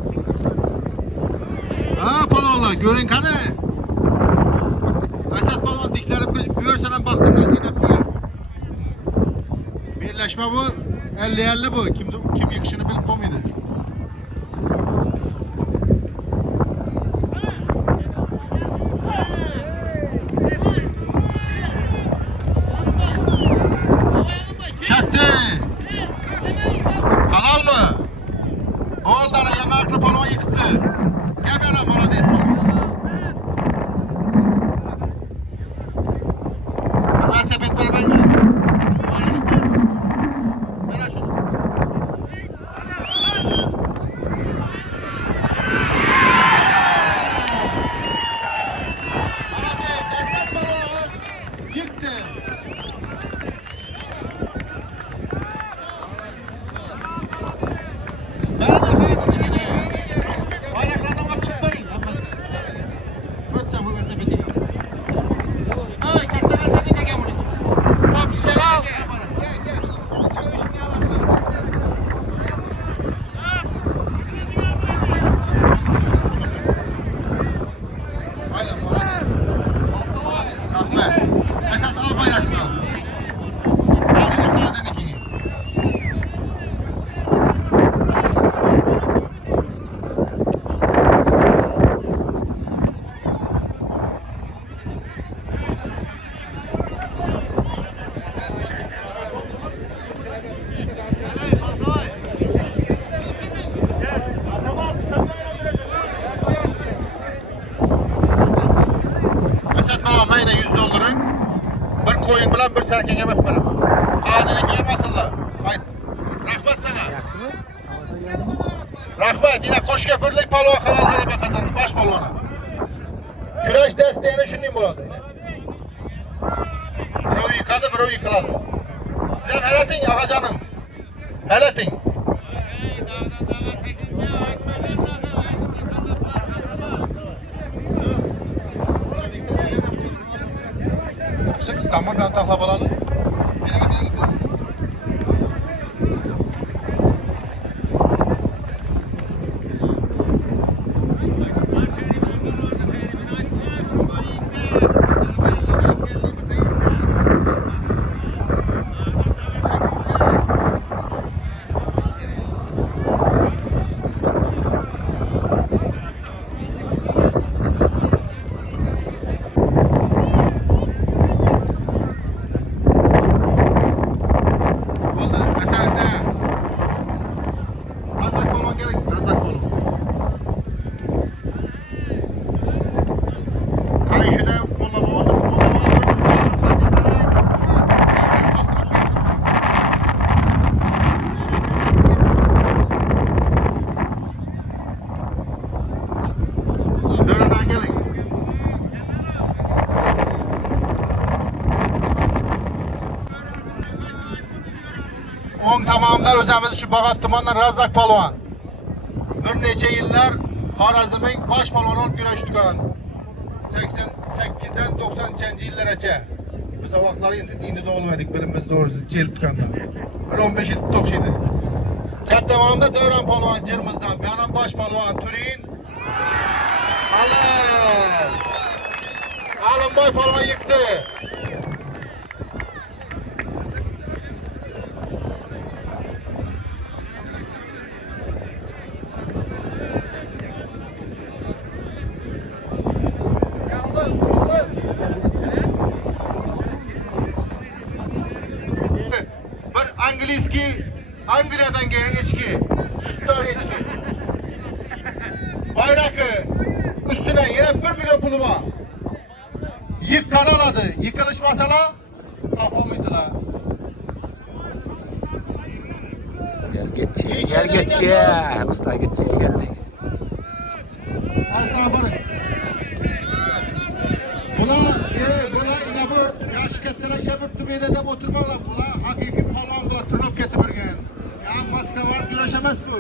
Ha palonlar görün kanı. Esat palon dikleri biz büyürsenen baktığında sinep büyür. Birleşme bu 50-50 bu. Kim yıkışını bilip komiydi. Şattı. Halal mı? Oğullara yanaklı balon yıktı. Gebele Maladez balon. Ben sepet ver ben ya. Ver şunu. Maladez esat balon yıktı. Ondan bir serken yemek verem. Kadını yemesinler. Haydi. Rahmet sana. Rahmet. Yine koş köpürlük palova halal galaba kazandı. Baş palovana. Güreş desteğine şunlayım buladı. Biro yıkadı, biro yıkıladı. Size heletin ağa canım. Heletin. Yakışık İstanbul ben takla balalı. Bire git. Razak balon gelin, razak balon. Kayışıda molla boğdur, molla boğdur. Dönünden gelin. On tamamda özemiz şu Bağat Tuman'dan Razak Palvan. Bir neçe yıllar Xorazm'ın baş palvanı olup güreş tutan. 88'den 90. yıllarca. Biz o vaxtları indi de olmadık bilimiz doğrusu çel tukanda. Bir 15 yıl tutuk şeydi. Çat tamamda Dövran Palvan Cırmız'dan. Bir anam baş palvan Türin. Alın. Alın boy palvan yıktı. Bir Angliski, Angliyadan gelen içki, sütler içki. Bayrakı üstüne yine 1 milyon pulu var. Yık kanaladı, yıkılış masala, kapamızla. Gel geçiye. Usta geçiye geldik. Al sana barı. Buna yine bu yaş kettere şebip tübeyde de oturmalar. Buna hakiki palvan bula tırnıp getirgen. Ya maskara var güreşemez bu.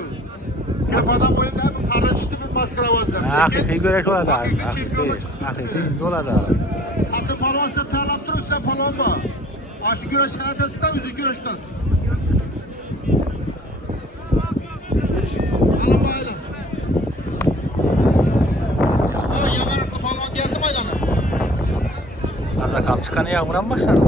Köp adam boyunda hep karaçtı bir maskara vazda. Hakiki güreş oladı. Hakiki çempiyon Hakiki indi oladı. Satı palvan sen talap durursa palvan var. Aşı güreş haradası da üzü güreştası. Alın bayılın. Ha yamaraklı palvan geldi mi aylana? Azakam çıkanı yağmuran mı başladı?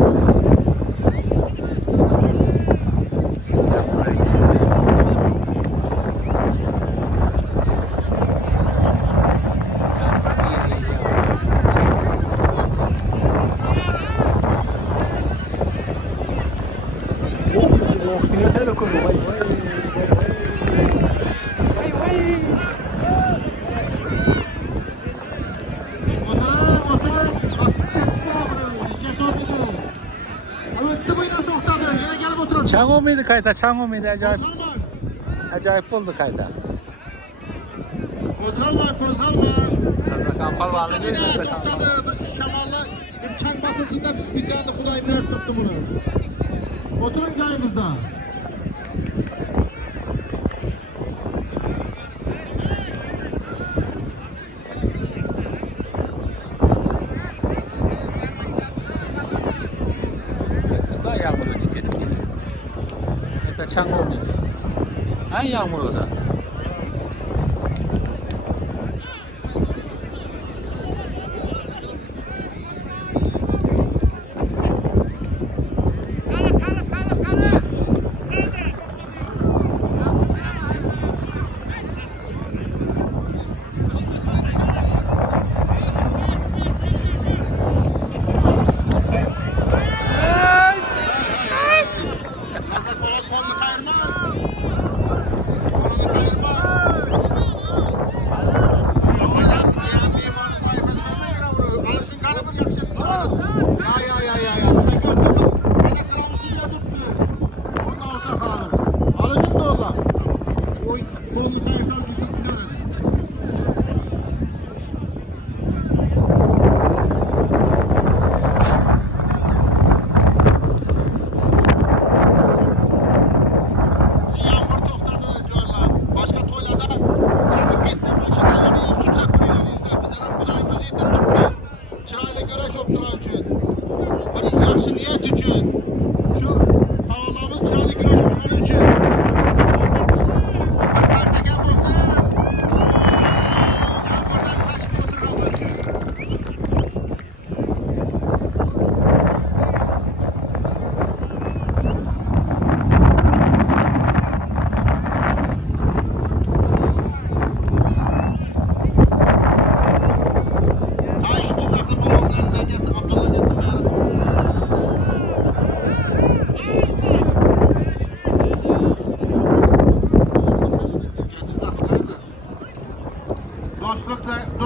Çango muydu kayta? Çango muydu? Acayip. Acayip oldu kayta. Kozalma, kozalma. Azakam palvanı değil mi? Toxtadı, bir şamallı, bir çang basasında biz yandı Xuday bilir tuttu bunu. Oturun cayınızda. Tuda yağmuru tüketti. Ya da çango muydu? Ha yağmur o zaman. Azak Polat kolunu kayırma. Kolunu kayırma. Hocam beğenmeyeyim onu kaybedemem. Alışın kanı bir yakışık. Ya. Bize götür.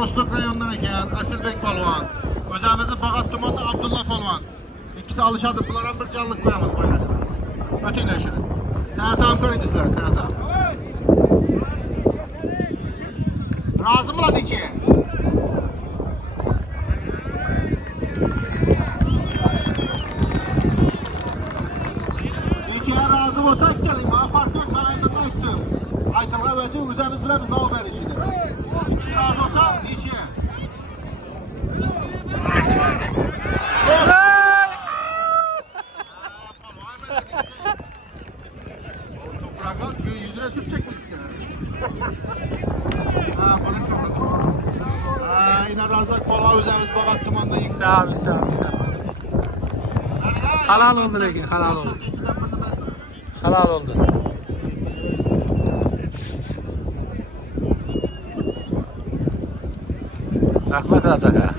Dostluk rayonundan eken Asilbek Palvan. Özümüzün Bağat Tuman'da Abdullah Palvan. İkisi alışadı. Bunlara bir canlılık koyamız böyle. Ötüyle şimdi. Sen tamam koyduzlar. Sen tamam. Razı mı lan içi? İçiye razı olsak gelin. Bana fark yok. Ben ayında aytdım. Aytılğa vece üzerimiz bilemiz ne haber işidir. İkisi razı olsa içiye. Bırakalım. Yüzüne sürtecek misin? Ha, bunu kapatalım. Yine razak kola üzerimiz Bağat Tuman'da ilk. Sağ ol, sağ ol, sağ ol. Halal oldu Lekin, halal oldu. Halal oldu. Rahmet Razak ha.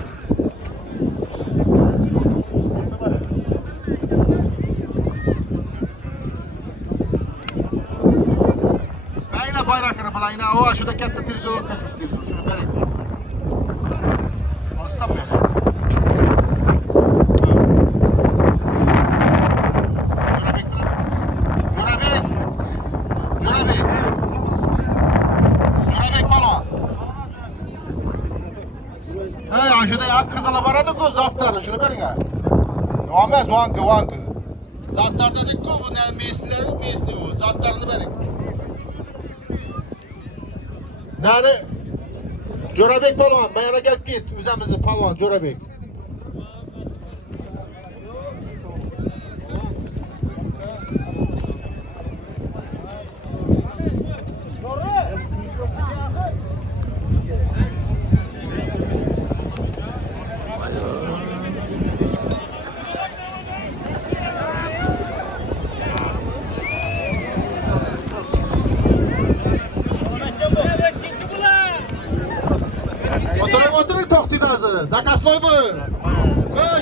Ben yine bayrakını falan yine o aşağıda katta televizyon kapatıyorsun. Şunu vereyim. Aslan mı? Aşağıda ya kızıla baradı ko zatları şunu verin ya. Muhammed vankı. Zatlar dedik ko bu ne mesli o zatlarını verin. Yani Corabek Palvan bayana gelip git üzerimizi Palvan Corabek. Oturun toxtinazı. Zakasloy bu.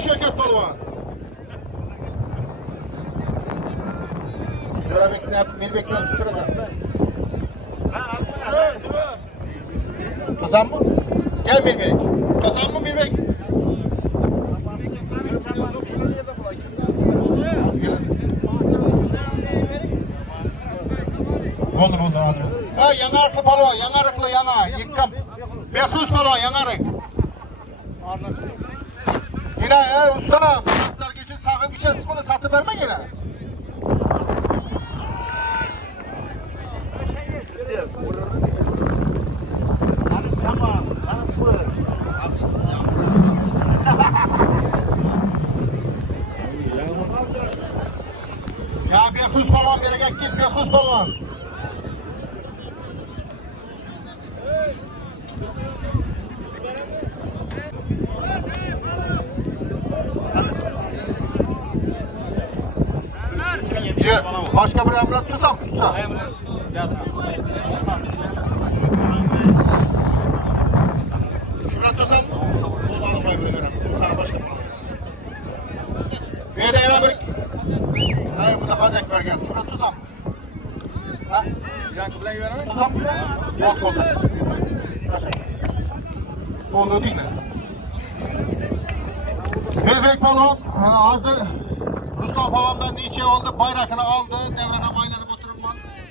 Şöket Palvan. Corabek ne yapıp Mirbek'le tutturacak. Tosan mı? Gel Mirbek. Tosan mı Mirbek? Oldu razı oldu. Yanarıklı Palvan, yanarıklı yana. Yıkkam. Behruz Palvan, yanarık. Yine usta, bu geçin sahip içerisini bunu satıp verme yine. Ya Behruz Palvan bir yere git, Behruz Palvan. Başka bir emret tutsam tutsa. Şurada tutsam bu alamayı bile veremez. Sana başka bir. Bir de yana bir. Hayır burada kazak ver geldi. Şurada tutsam. Ha? Tutsam mı? Bot kolda. Onu değil mi? Mirbek Palvan ağzı Ruslan Palvan'dan niçe oldu, bayrakını aldı, devranam aylanıp oturma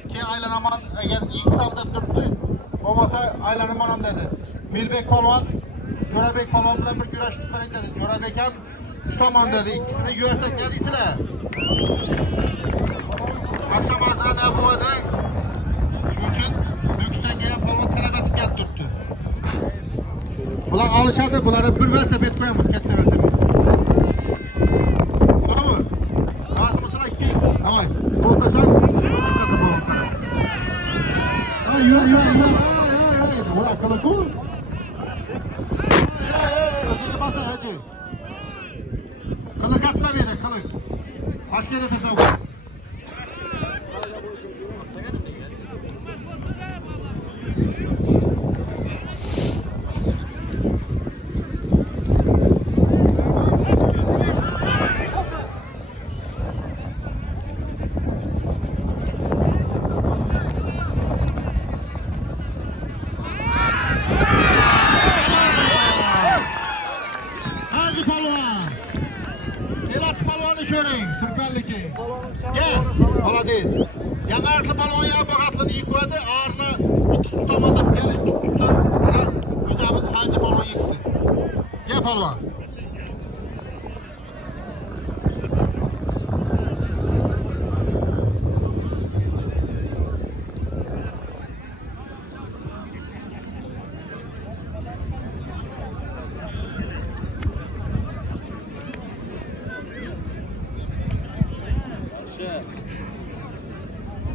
ki aylanaman eğer ilk saldı durdu, olmasa aylanımanam dedi. Mirbek Palvan, Corabek Palvan bilen bir güreş tutmayın dedi. Corabek hem tutamam dedi, ikisini güreşsek dediyse akşam ağzına ne bu dedi? Şu için lüksten gelen Palvan talep etip gel tuttu. Bunlar alışadı, bunlara bir velsefet koyamız, kette velsefet. Давай, полташан, как-то было хорошо. Ай, вот калаку. Özünü basa hacı. Kılık atma bir de kılık. Kaç kere tasavvur. polvon.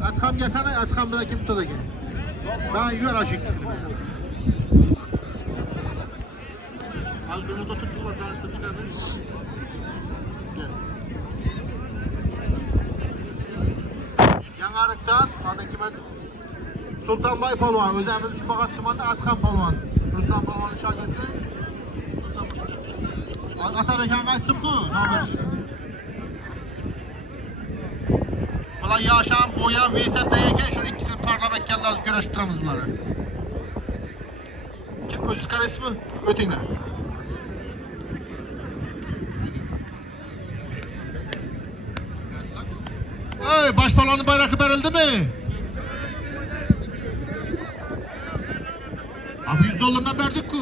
Atxam yakana, atxam bilan kim tutadi ekan? Ben yur aşı ikisini. Aldığımızda tuttular, daha tutuşlardı. Yangarıktan, adı kime? Sultanbay Palvan, özemiz şu Bagat Tuman'da Atxam Palvan. Ruslan Palvan'ın şagirdi. Atabekan'a ettim bu, ne haber? Ulan Yaşam, Boyan, Veysel deyken şunu ikisini parlament geldi, görüştüremiz bunları. Kim Özkar ismi? Ötüne. Hey, başpalanın bayrakı verildi mi? Abi $100'dan verdik ki.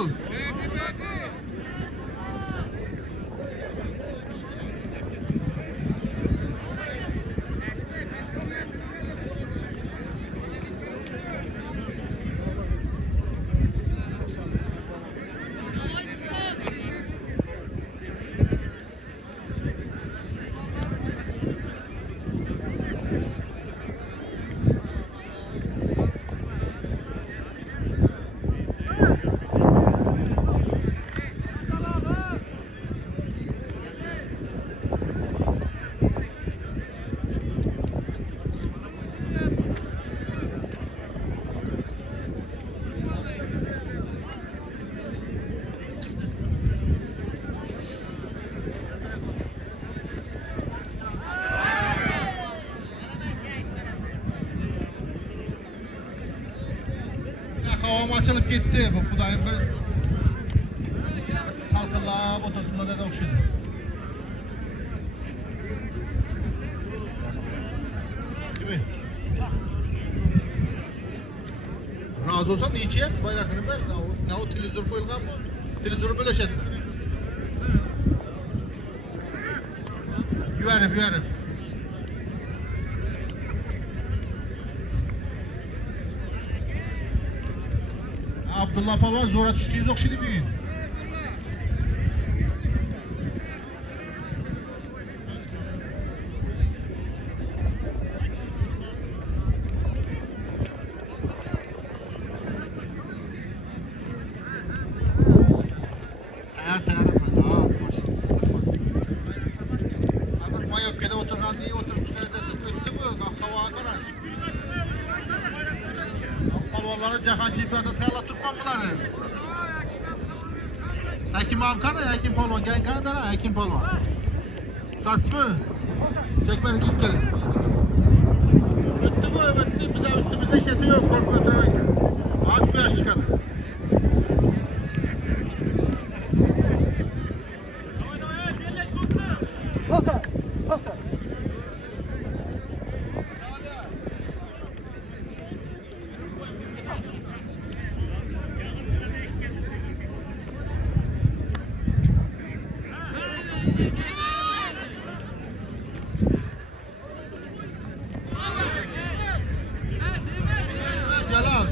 Havam açılıp gitti. Bu Kudayım bir salkıla, botosunda da okşadı. Değil mi? Razı olsan niçin et? Bayrakını ver. Ne o televizör koyulgan mı? Televizörü böleşediler. Güvenim. Abdullah Palvan zora düştüğünüz okşadı büyüğün. Tayar etmez. Ağız başını ısıtma. Abi Mayokke'de oturgan diye oturup öttü mü? Hava karar. Palvanların Cahan Çempiyatı tayarla tutmam bunları. Hekim Amkan'a, Hekim Palvan. Gel bana, Hekim Palvan. Tasma. Çek beni git gelin. Öttü mü? Öttü. Bize üstümüzde şesi yok. Korku ötüremeyin. Az bir yaş çıkadı.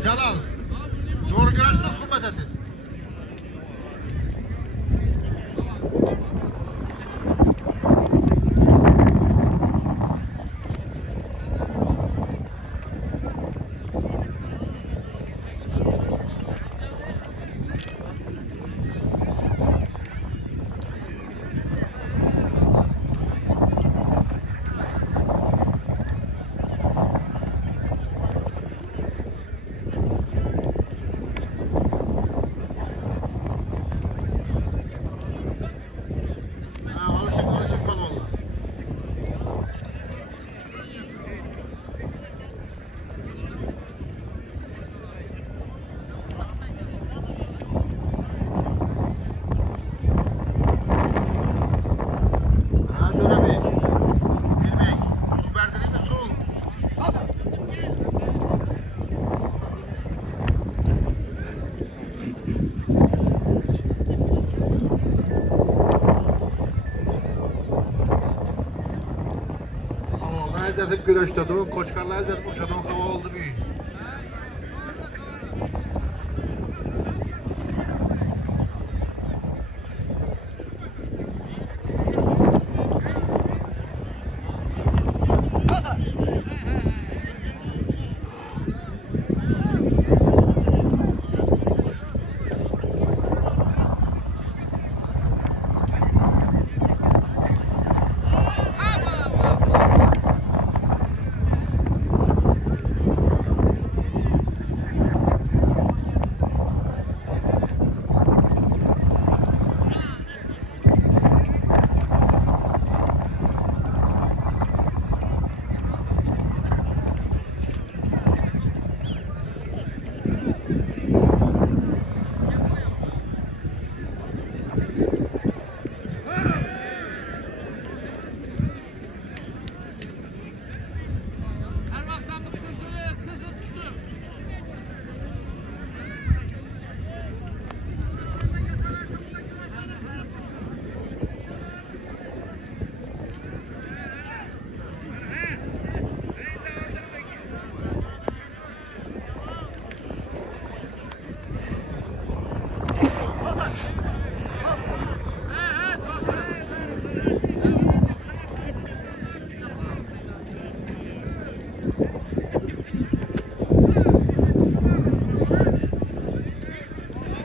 Celal. Doğru görüştün, hürmet edin. izletip güreştirdim. Koçkarlar izletip uçadan hava oldu büyük.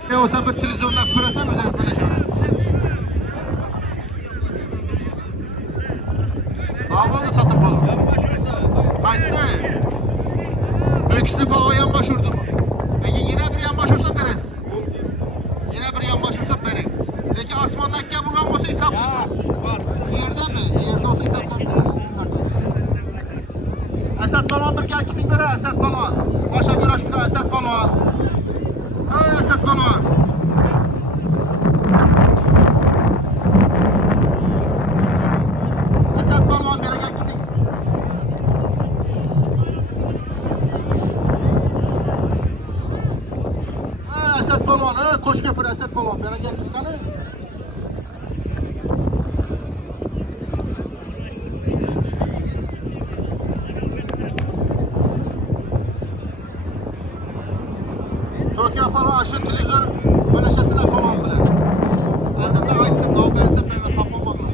Ne olsa bir televizyondan pırasam özel paylaşalım. Havalı satın falan. Kaysı. Lüksünü falan yan başvurdu mu? Peki yine bir yan başvursa veririz. Yine bir yan başvursa verir. Peki asmandaki buradan olsa hesap. Yerde mi? Yerde olsa hesaplandırır. Esat Balon bir gel kimin biri Esat Balon. Başa güreş bir Esat Balon. Hey Esat Balon. Esat Balon biri gel kimin. Hey Esat Balon, koş kapır Esat Balon biri gel kimin kanı. Türkiye falan aşı televizyon bölüşesine falan bile. Elimde açtım, ne haber seferine kapamadım.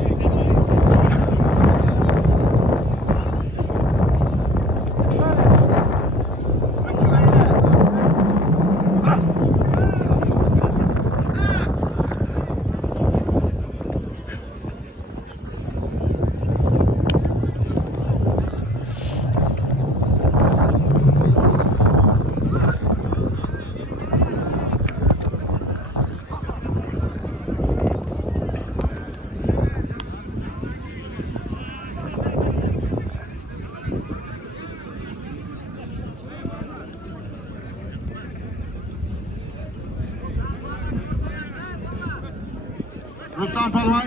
Ruslan Palvan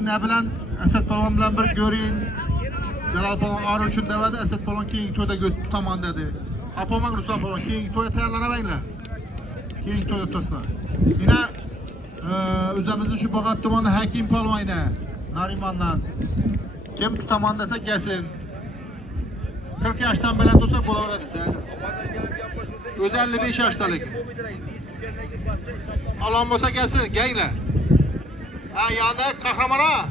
ne bilen Esat Palvan bilen bir göreyim. Jalal Palvan arı için demedi. Esat Palvan keyingi to'yda tutaman dedi. Apamang Ruslan Palvan keyingi to'ya tayyorlanabanglar. Keyingi to'yda tutasizlar. Yine o'zimizning shu Bag'at tumani Hakim Palvan yine Narimandan kim tutaman desa gelsin. 40 yaşdan bilen tursa bo'laveradi sen. O'zi 55 yoshdalig. Alon bo'lsa gelsin, ganglar. Ha yanında kahraman ha.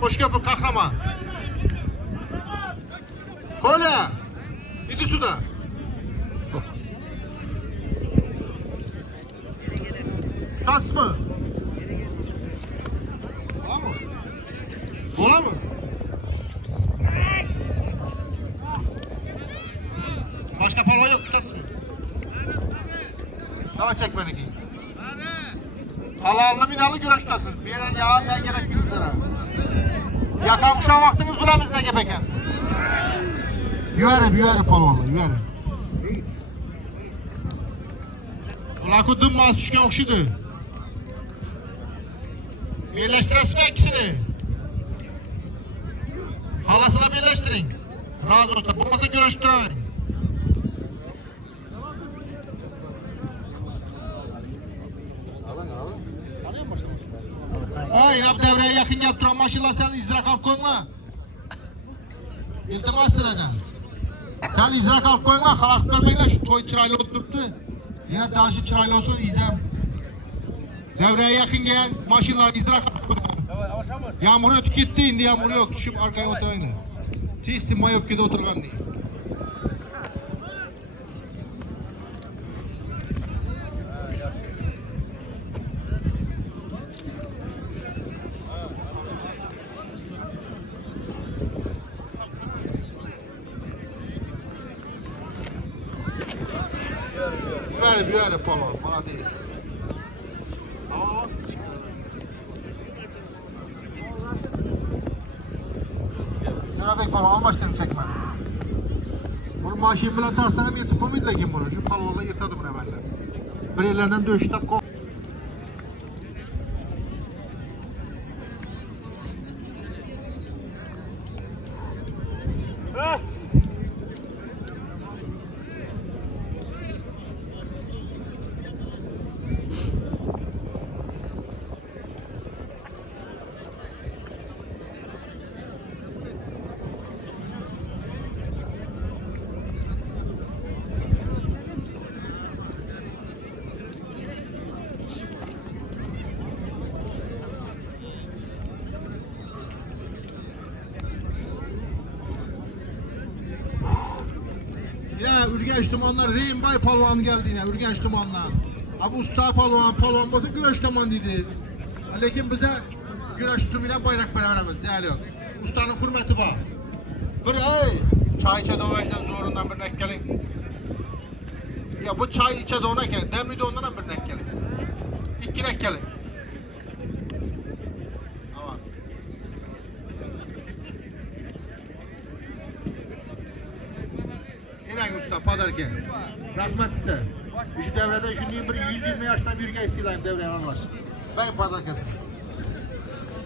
Hoş kapı kahraman. Kola. İdi suda. Tas mı? Bola mı? Bola mı? Başka palva yok, tas mı? Tamam çek beni ki. Halallı minalı güreş tutasınız. Bir yere yağın ne gerek bilmiz sana. Yakan uşağın vaktiniz bilemiz ne gebeken. Yüverim palvanla, yüverim. Ulan ku dımaz düşken okşidu. Birleştiresiz mi ikisini? Halasıyla birleştirin. Razı olsun. Bulmasa güreş durarın. Ha, yine devreye yakın gelip duran maşallah sen izra kalk koyma. İltimos sizlardan. Sen izrak alıp koyma, xalaqit qilmanglar, shu to'y chiroyli bo'lib turibdi. Yana dashi chiroyli olsun izam. Devreye yakın gelen maşinlar izrak alıp koyma. Yağmur ötüp gitti, indi yağmur yok. Düşüp arkaya oturayın. Çizdim mayopkede oturgan diye. Bir yere polo, falan değil. Bek palo almıştım çekme. Bunu maşin bilen tersine bir tıpım idlekin bunu. Şu paloğla yırtadı bunu hemen. Bir yerlerden dövüştap kol. Yine Ürgenç Dumanlar, Reyim Bay Palvan geldi yine Ürgenç Dumanlar. Abi usta palvan olsa güreş duman dedi. Lakin bize güreş tümüyle bayrak veremez, değerli yok. Ustanın hürmeti var. Bir ay çay içe doğuştan zorundan bir nek gelin. Ya bu çay içe doğuna gelin, demli de ondan bir nek gelin. İki nek gelin. Tamam. İnan usta padarken. Rahmet size. Şu devrede şimdi bir 120 yaştan bir gaysilayım devreye anlaş. Ben padarken.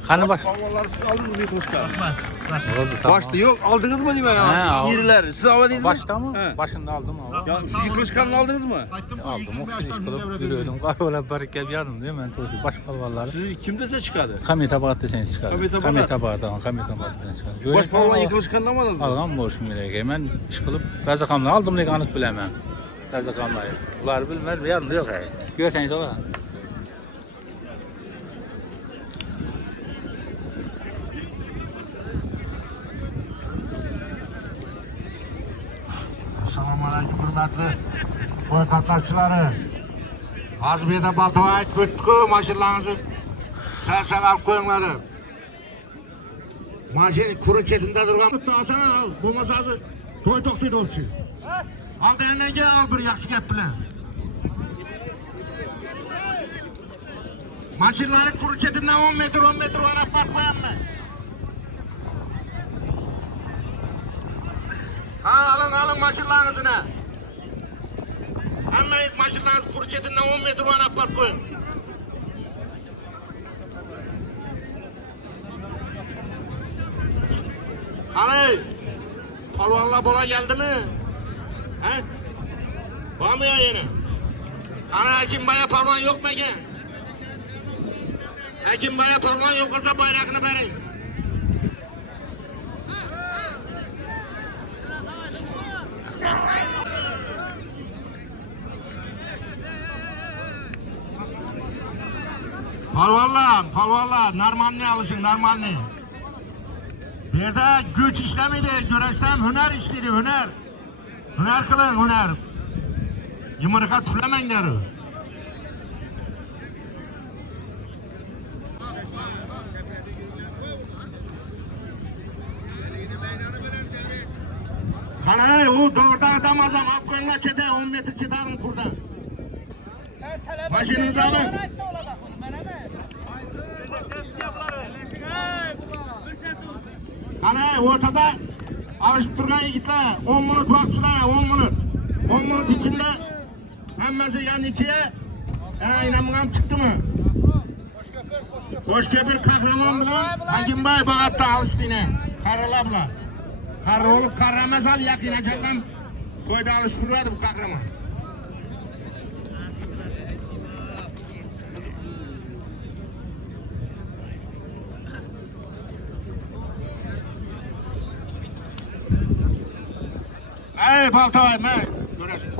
Qani baş. Palvonlar siz aldınız mı kılıçka? Rahmet. Oldu tamam. Başta yok aldınız mı diyeyim He, ben? aldım. Yeriler. Siz aldınız mı? Başta mı? He. Başında aldım ama. Ya siz kılıçkanını aldınız mı? Aytdım bu Aldım, 120 o iş yaştan bir kılıp devrede yürüyordum. yürüyoruz. Kahveler barık gel yardım değil mi? Ben toşu baş palvalları. Siz kim dese çıkardı? Kameta bağıttı seni çıkardı. Kameta bağıttı. Kameta bağıttı. Kameta bağıttı seni çıkardı. Baş palvonla kılıçkanını almadınız mı? Alğan borçum gerek. Ben iş kılıp gazakamla aldım ne anık bilemem. Gazakamlayı. Ular bilmez yardım yok. Görseniz ola. Assalomu alaykum hurmatli to'y qatnashchilari. Hozir bu yerda baltoy aytib o'tdik-ku, mashinalaringizni sal olib qo'yinglar deb. Mashina kurun chetida turgan bitta olsana al, bo'lmasa hozir to'y to'xtaydi o'lchi. Oldinga al bir yaxshi gap bilan. Mashinalari kurun chetidan 10 metr o'ynab qo'yamman. Ha, alın maşinlarınızı. Hammangiz mashinangiz qur chetidan 10 metr o'ynab borib qo'ying. Qani? Polvonlar bola keldimi? Ha? Bormi yo yana? Qani Akinbaya polvon yo'qmi ekan? Akinbaya polvon yo'q bo'lsa bayrog'ini bering. Palvonlar, normalni alışın, normalni. Bu yerda güç işlemedi, güreşten hüner işledi, hüner. Hüner kılın, hüner. Yumurka tüflemengler. Kana o doğrudan adam azam, akkoyunla çete, 10 metre çete alın kurdan. Başınızı alın. Ana ortada alışıp durgan yigitler 10 minut vaqtçılara 10 minut. 10 minut içinde hammasi yan ichiye inanmam çıktı mı? Qo'shkepir kahraman bilan Akinbay bag'atda alıştı yine. Qarilar bilan. Qari olup qaramas al yaqin ajaldan to'yda alışıp turadi bu kahraman. Ey Paltay, ben görürsün.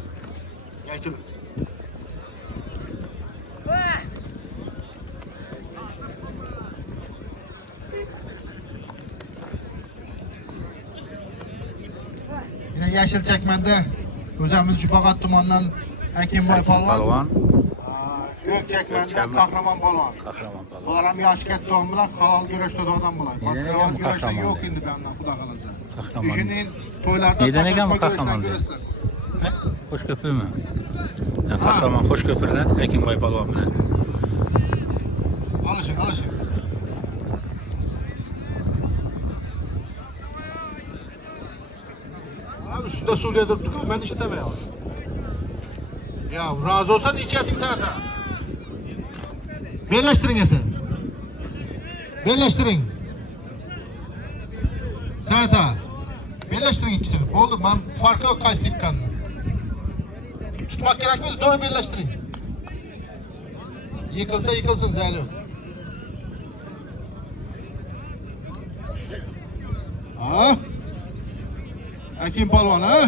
Geçin. Yine yeşil çekmende özemiz Şubakat Tuman'dan Ekinboy Ekin Palvan. Palvan. Gök çekmende Çekmende. Kahraman Palvan. Kahraman Palvan. Bular hem yaş ketdi on bilan halal güreşte adam bular. Neden Başka ekan bu güreşte kahraman yok diye? indi benden Xudo kalasa. Kahraman. İşinin toylarda Neden ekan bu taşlaşma kahraman güreşler diye? güreşler. Hoşköprü mü? Yani Kahraman Hoşköprü'den Ekinboy Palvan bilen. Alışın. Abi üstünde Suriye durduk ben işitemiyorum. Ya razı olsan içi etin zaten. Birleştirin ese. Birleştirin. Zaten. Birleştirin ikisini. Oldu ben farkı yok kaysı yıkkan. Tutmak gerekmedi doğru birleştirin. Yıkılsa yıkılsın zehli yok. Ha? Ekin Palvan ha?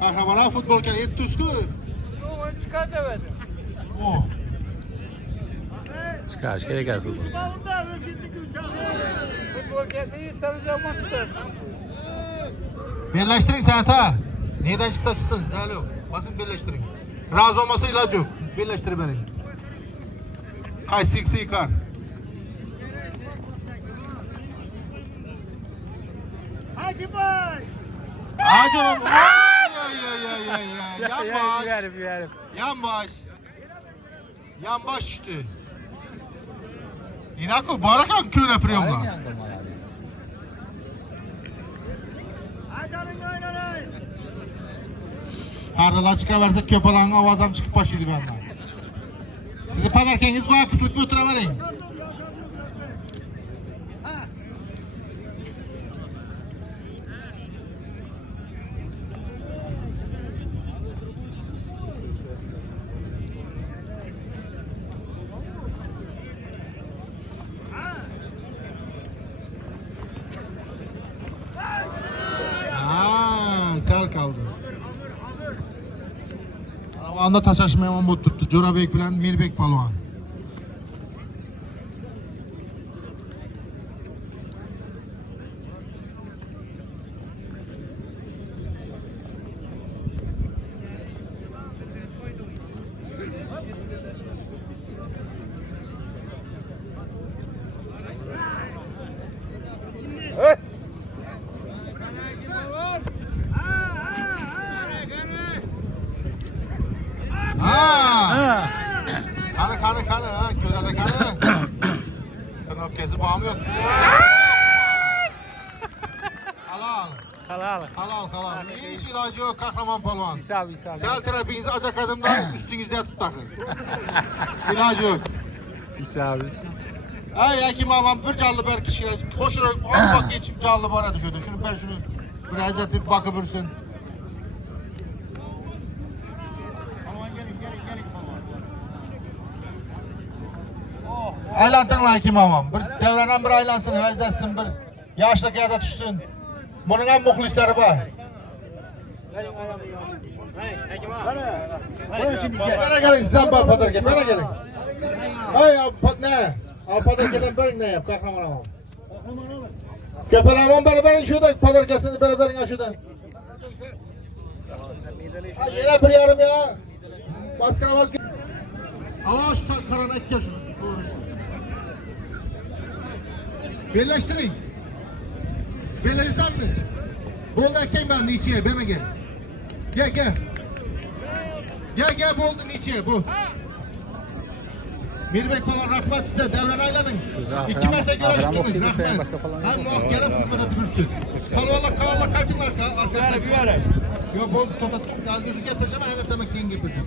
Kahramana futbolken et tuzku. O. Çıkar gel futbol. Birleştirin sen ha. Neyden çıksa çıksın zehli yok. Basın birleştirin. Razı olması ilacı yok. Birleştir beni. Kaysı yıksı yıkar. Hadi canım. Yanbaş. Yanbaş düştü. İnakı barakan köyün yapıyorum lan. Karlılar çıkaversek köpeğin avazam çıkıp başıydı benden. Sizi padarkeniz bana kısılıp götüreverin. Sel kaldı. Anda taşlaşmayan bot tuttu. Corabek bilen Mirbek Palvan. Kanı ha, körele kanı. Tırnak kezi bağım yok. Halal. Hiç ilacı yok Kahraman Palvan. İsab. Sel terapinizi acak adımda üstünüzde yatıp takın. İlacı yok. İsab. Ay Ekim ağam bir canlı bir kişiyle koşarak bak geçip canlı bana düşüyordu. Şunu biraz etip bakıbırsın. Aylandırın lan Ekim ağam. Bir devrenen bir aylansın, hevezetsin bir yaşlık yada düşsün. Bunun en muhlisleri var. Bana gelin sizden bak Padarke, bana gelin. Ay ne? Padarke'den berin ne yap Kahraman ağam? Köpen ağam berin şurada Padarke'sini berin aşağıdan. Ay yine bir yarım ya. Baskına vazgeç. Avaş karana ek şunu. Doğru şu. Birleştirin. Birleşsen mi? Bolda ekeyim ben Nietzsche'ye, bana gel. Gel. Gel bolda Nietzsche'ye bu. Mirbek falan rahmet size Devran Aylan'ın. 2 metre görüştünüz rahmet. Hem muhak gelip hizmet edip Kalvala kaçın arkadaşlar. Yok bol totattım. Az gözü getireceğim hele demek ki getireceğim.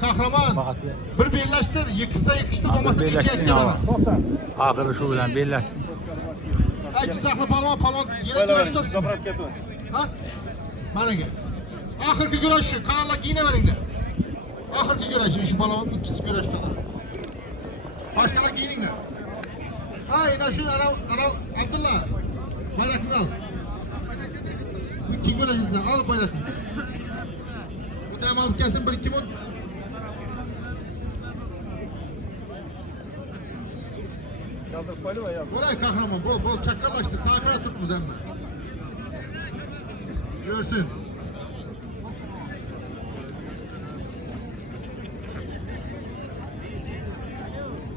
kahraman. Bir birleştir, yıkışsa yıkıştı, olmasa neçe etti bana. Ahırı şu bilen bellesin. Ay cizaklı palon, yine güreş tutsun. Ha? Bana gel. Ahırki güreşi, kanalla giyine veringler. Ahırki güreşi, şu palon ikisi güreş tutar. Başkalar giyiningler. Ha, yine şu ara, Abdullah. Bayrakını al. Bu kim güreşi al bayrakını. Bu da alıp gelsin bir iki mun. Olay kahraman, bol çakallaştı, sağa kadar tut bu zemme. Görsün.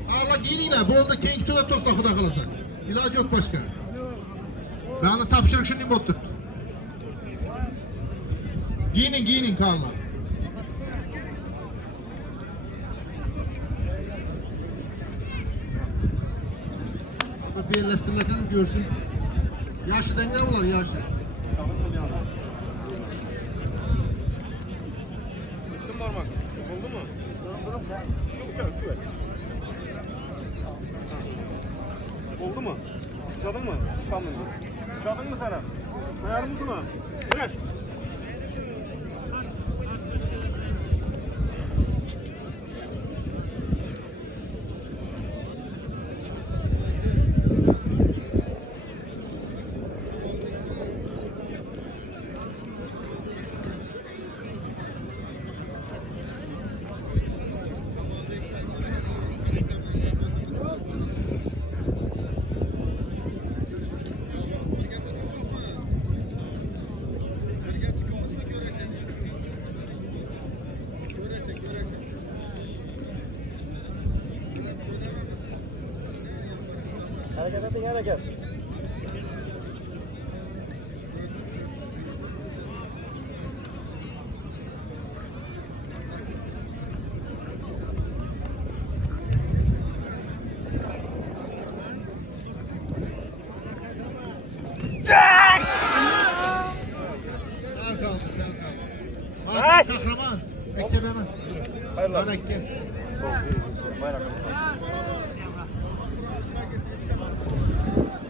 Allah giyiningler, bu arada kengi tutar tosla kuda kalırsa. İlacı yok başka. Ben de tapşırık şimdi mi oturttu? Giyinin kanla. Birleşsin bakalım görsün. Yaşı denge var yaşı. Bitti mi parmak? Oldu mu? Oldu mu? Uçadın mı? Uçadın mı? Uçadın mı sana? Ayar mısın mı? Güneş. Hareket. Hakan kahraman. Ekke bana. Hayırlar. Bana ekke.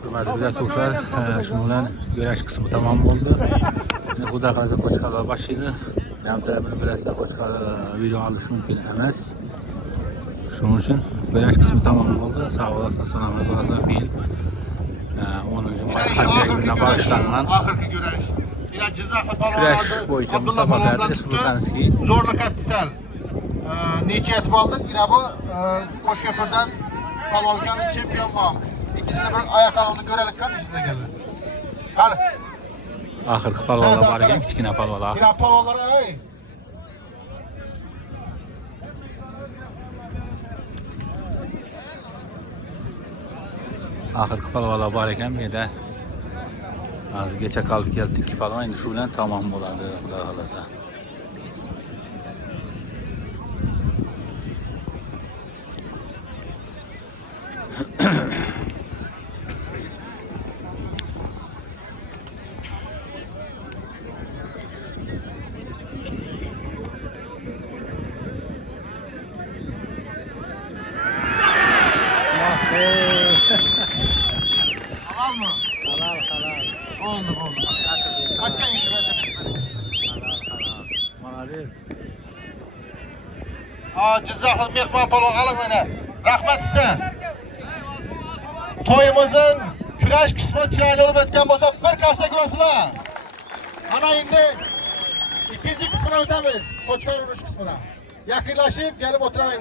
Hürmetli dostlar, şundan güreş kısmı tamam oldu. Bu da kalacak koçkalar başıydı. Benim tarafını biraz da koçkalar video alış mümkün emas. Şunun için güreş kısmı tamam oldu. Sağ olasın, selamet olasın. Bir 10. Mart'ta gününe bağışlanan Ahırki güreş. Yine cizaklı palon güreş aldı. boyunca Abdullah Mustafa palondan Berdi tuttu. Respublikanski. Zorluk ettisel. Neçe etip aldık. Yine bu Koşköprü'den palonken çempiyon var. İkisini bir ayak alını görelik kan içinde geldi. Hadi. Ahırkı palvala var ekan, kichkina palvala. Yine palonlara ey. Ahırkı palvala var ekan, bir de hozir kecha qolib keldi 2 palvon, endi shu bilan tamom bo'ladi, xudo xolasa. Halal mı? Halal. Oldu. Hakikaten işi bitmedi. Молодец. Cizzaxlı mehmon palon alın beni. Rahmat size. Toyumuzun kurash qismi chiroyli olib o'tgan bo'lsa bir kasta ko'rasizlar. Ana endi ikkinchi qismini o'tamiz. Qo'chqor urush qismini. Yaqinlashib kelib o'tiravering.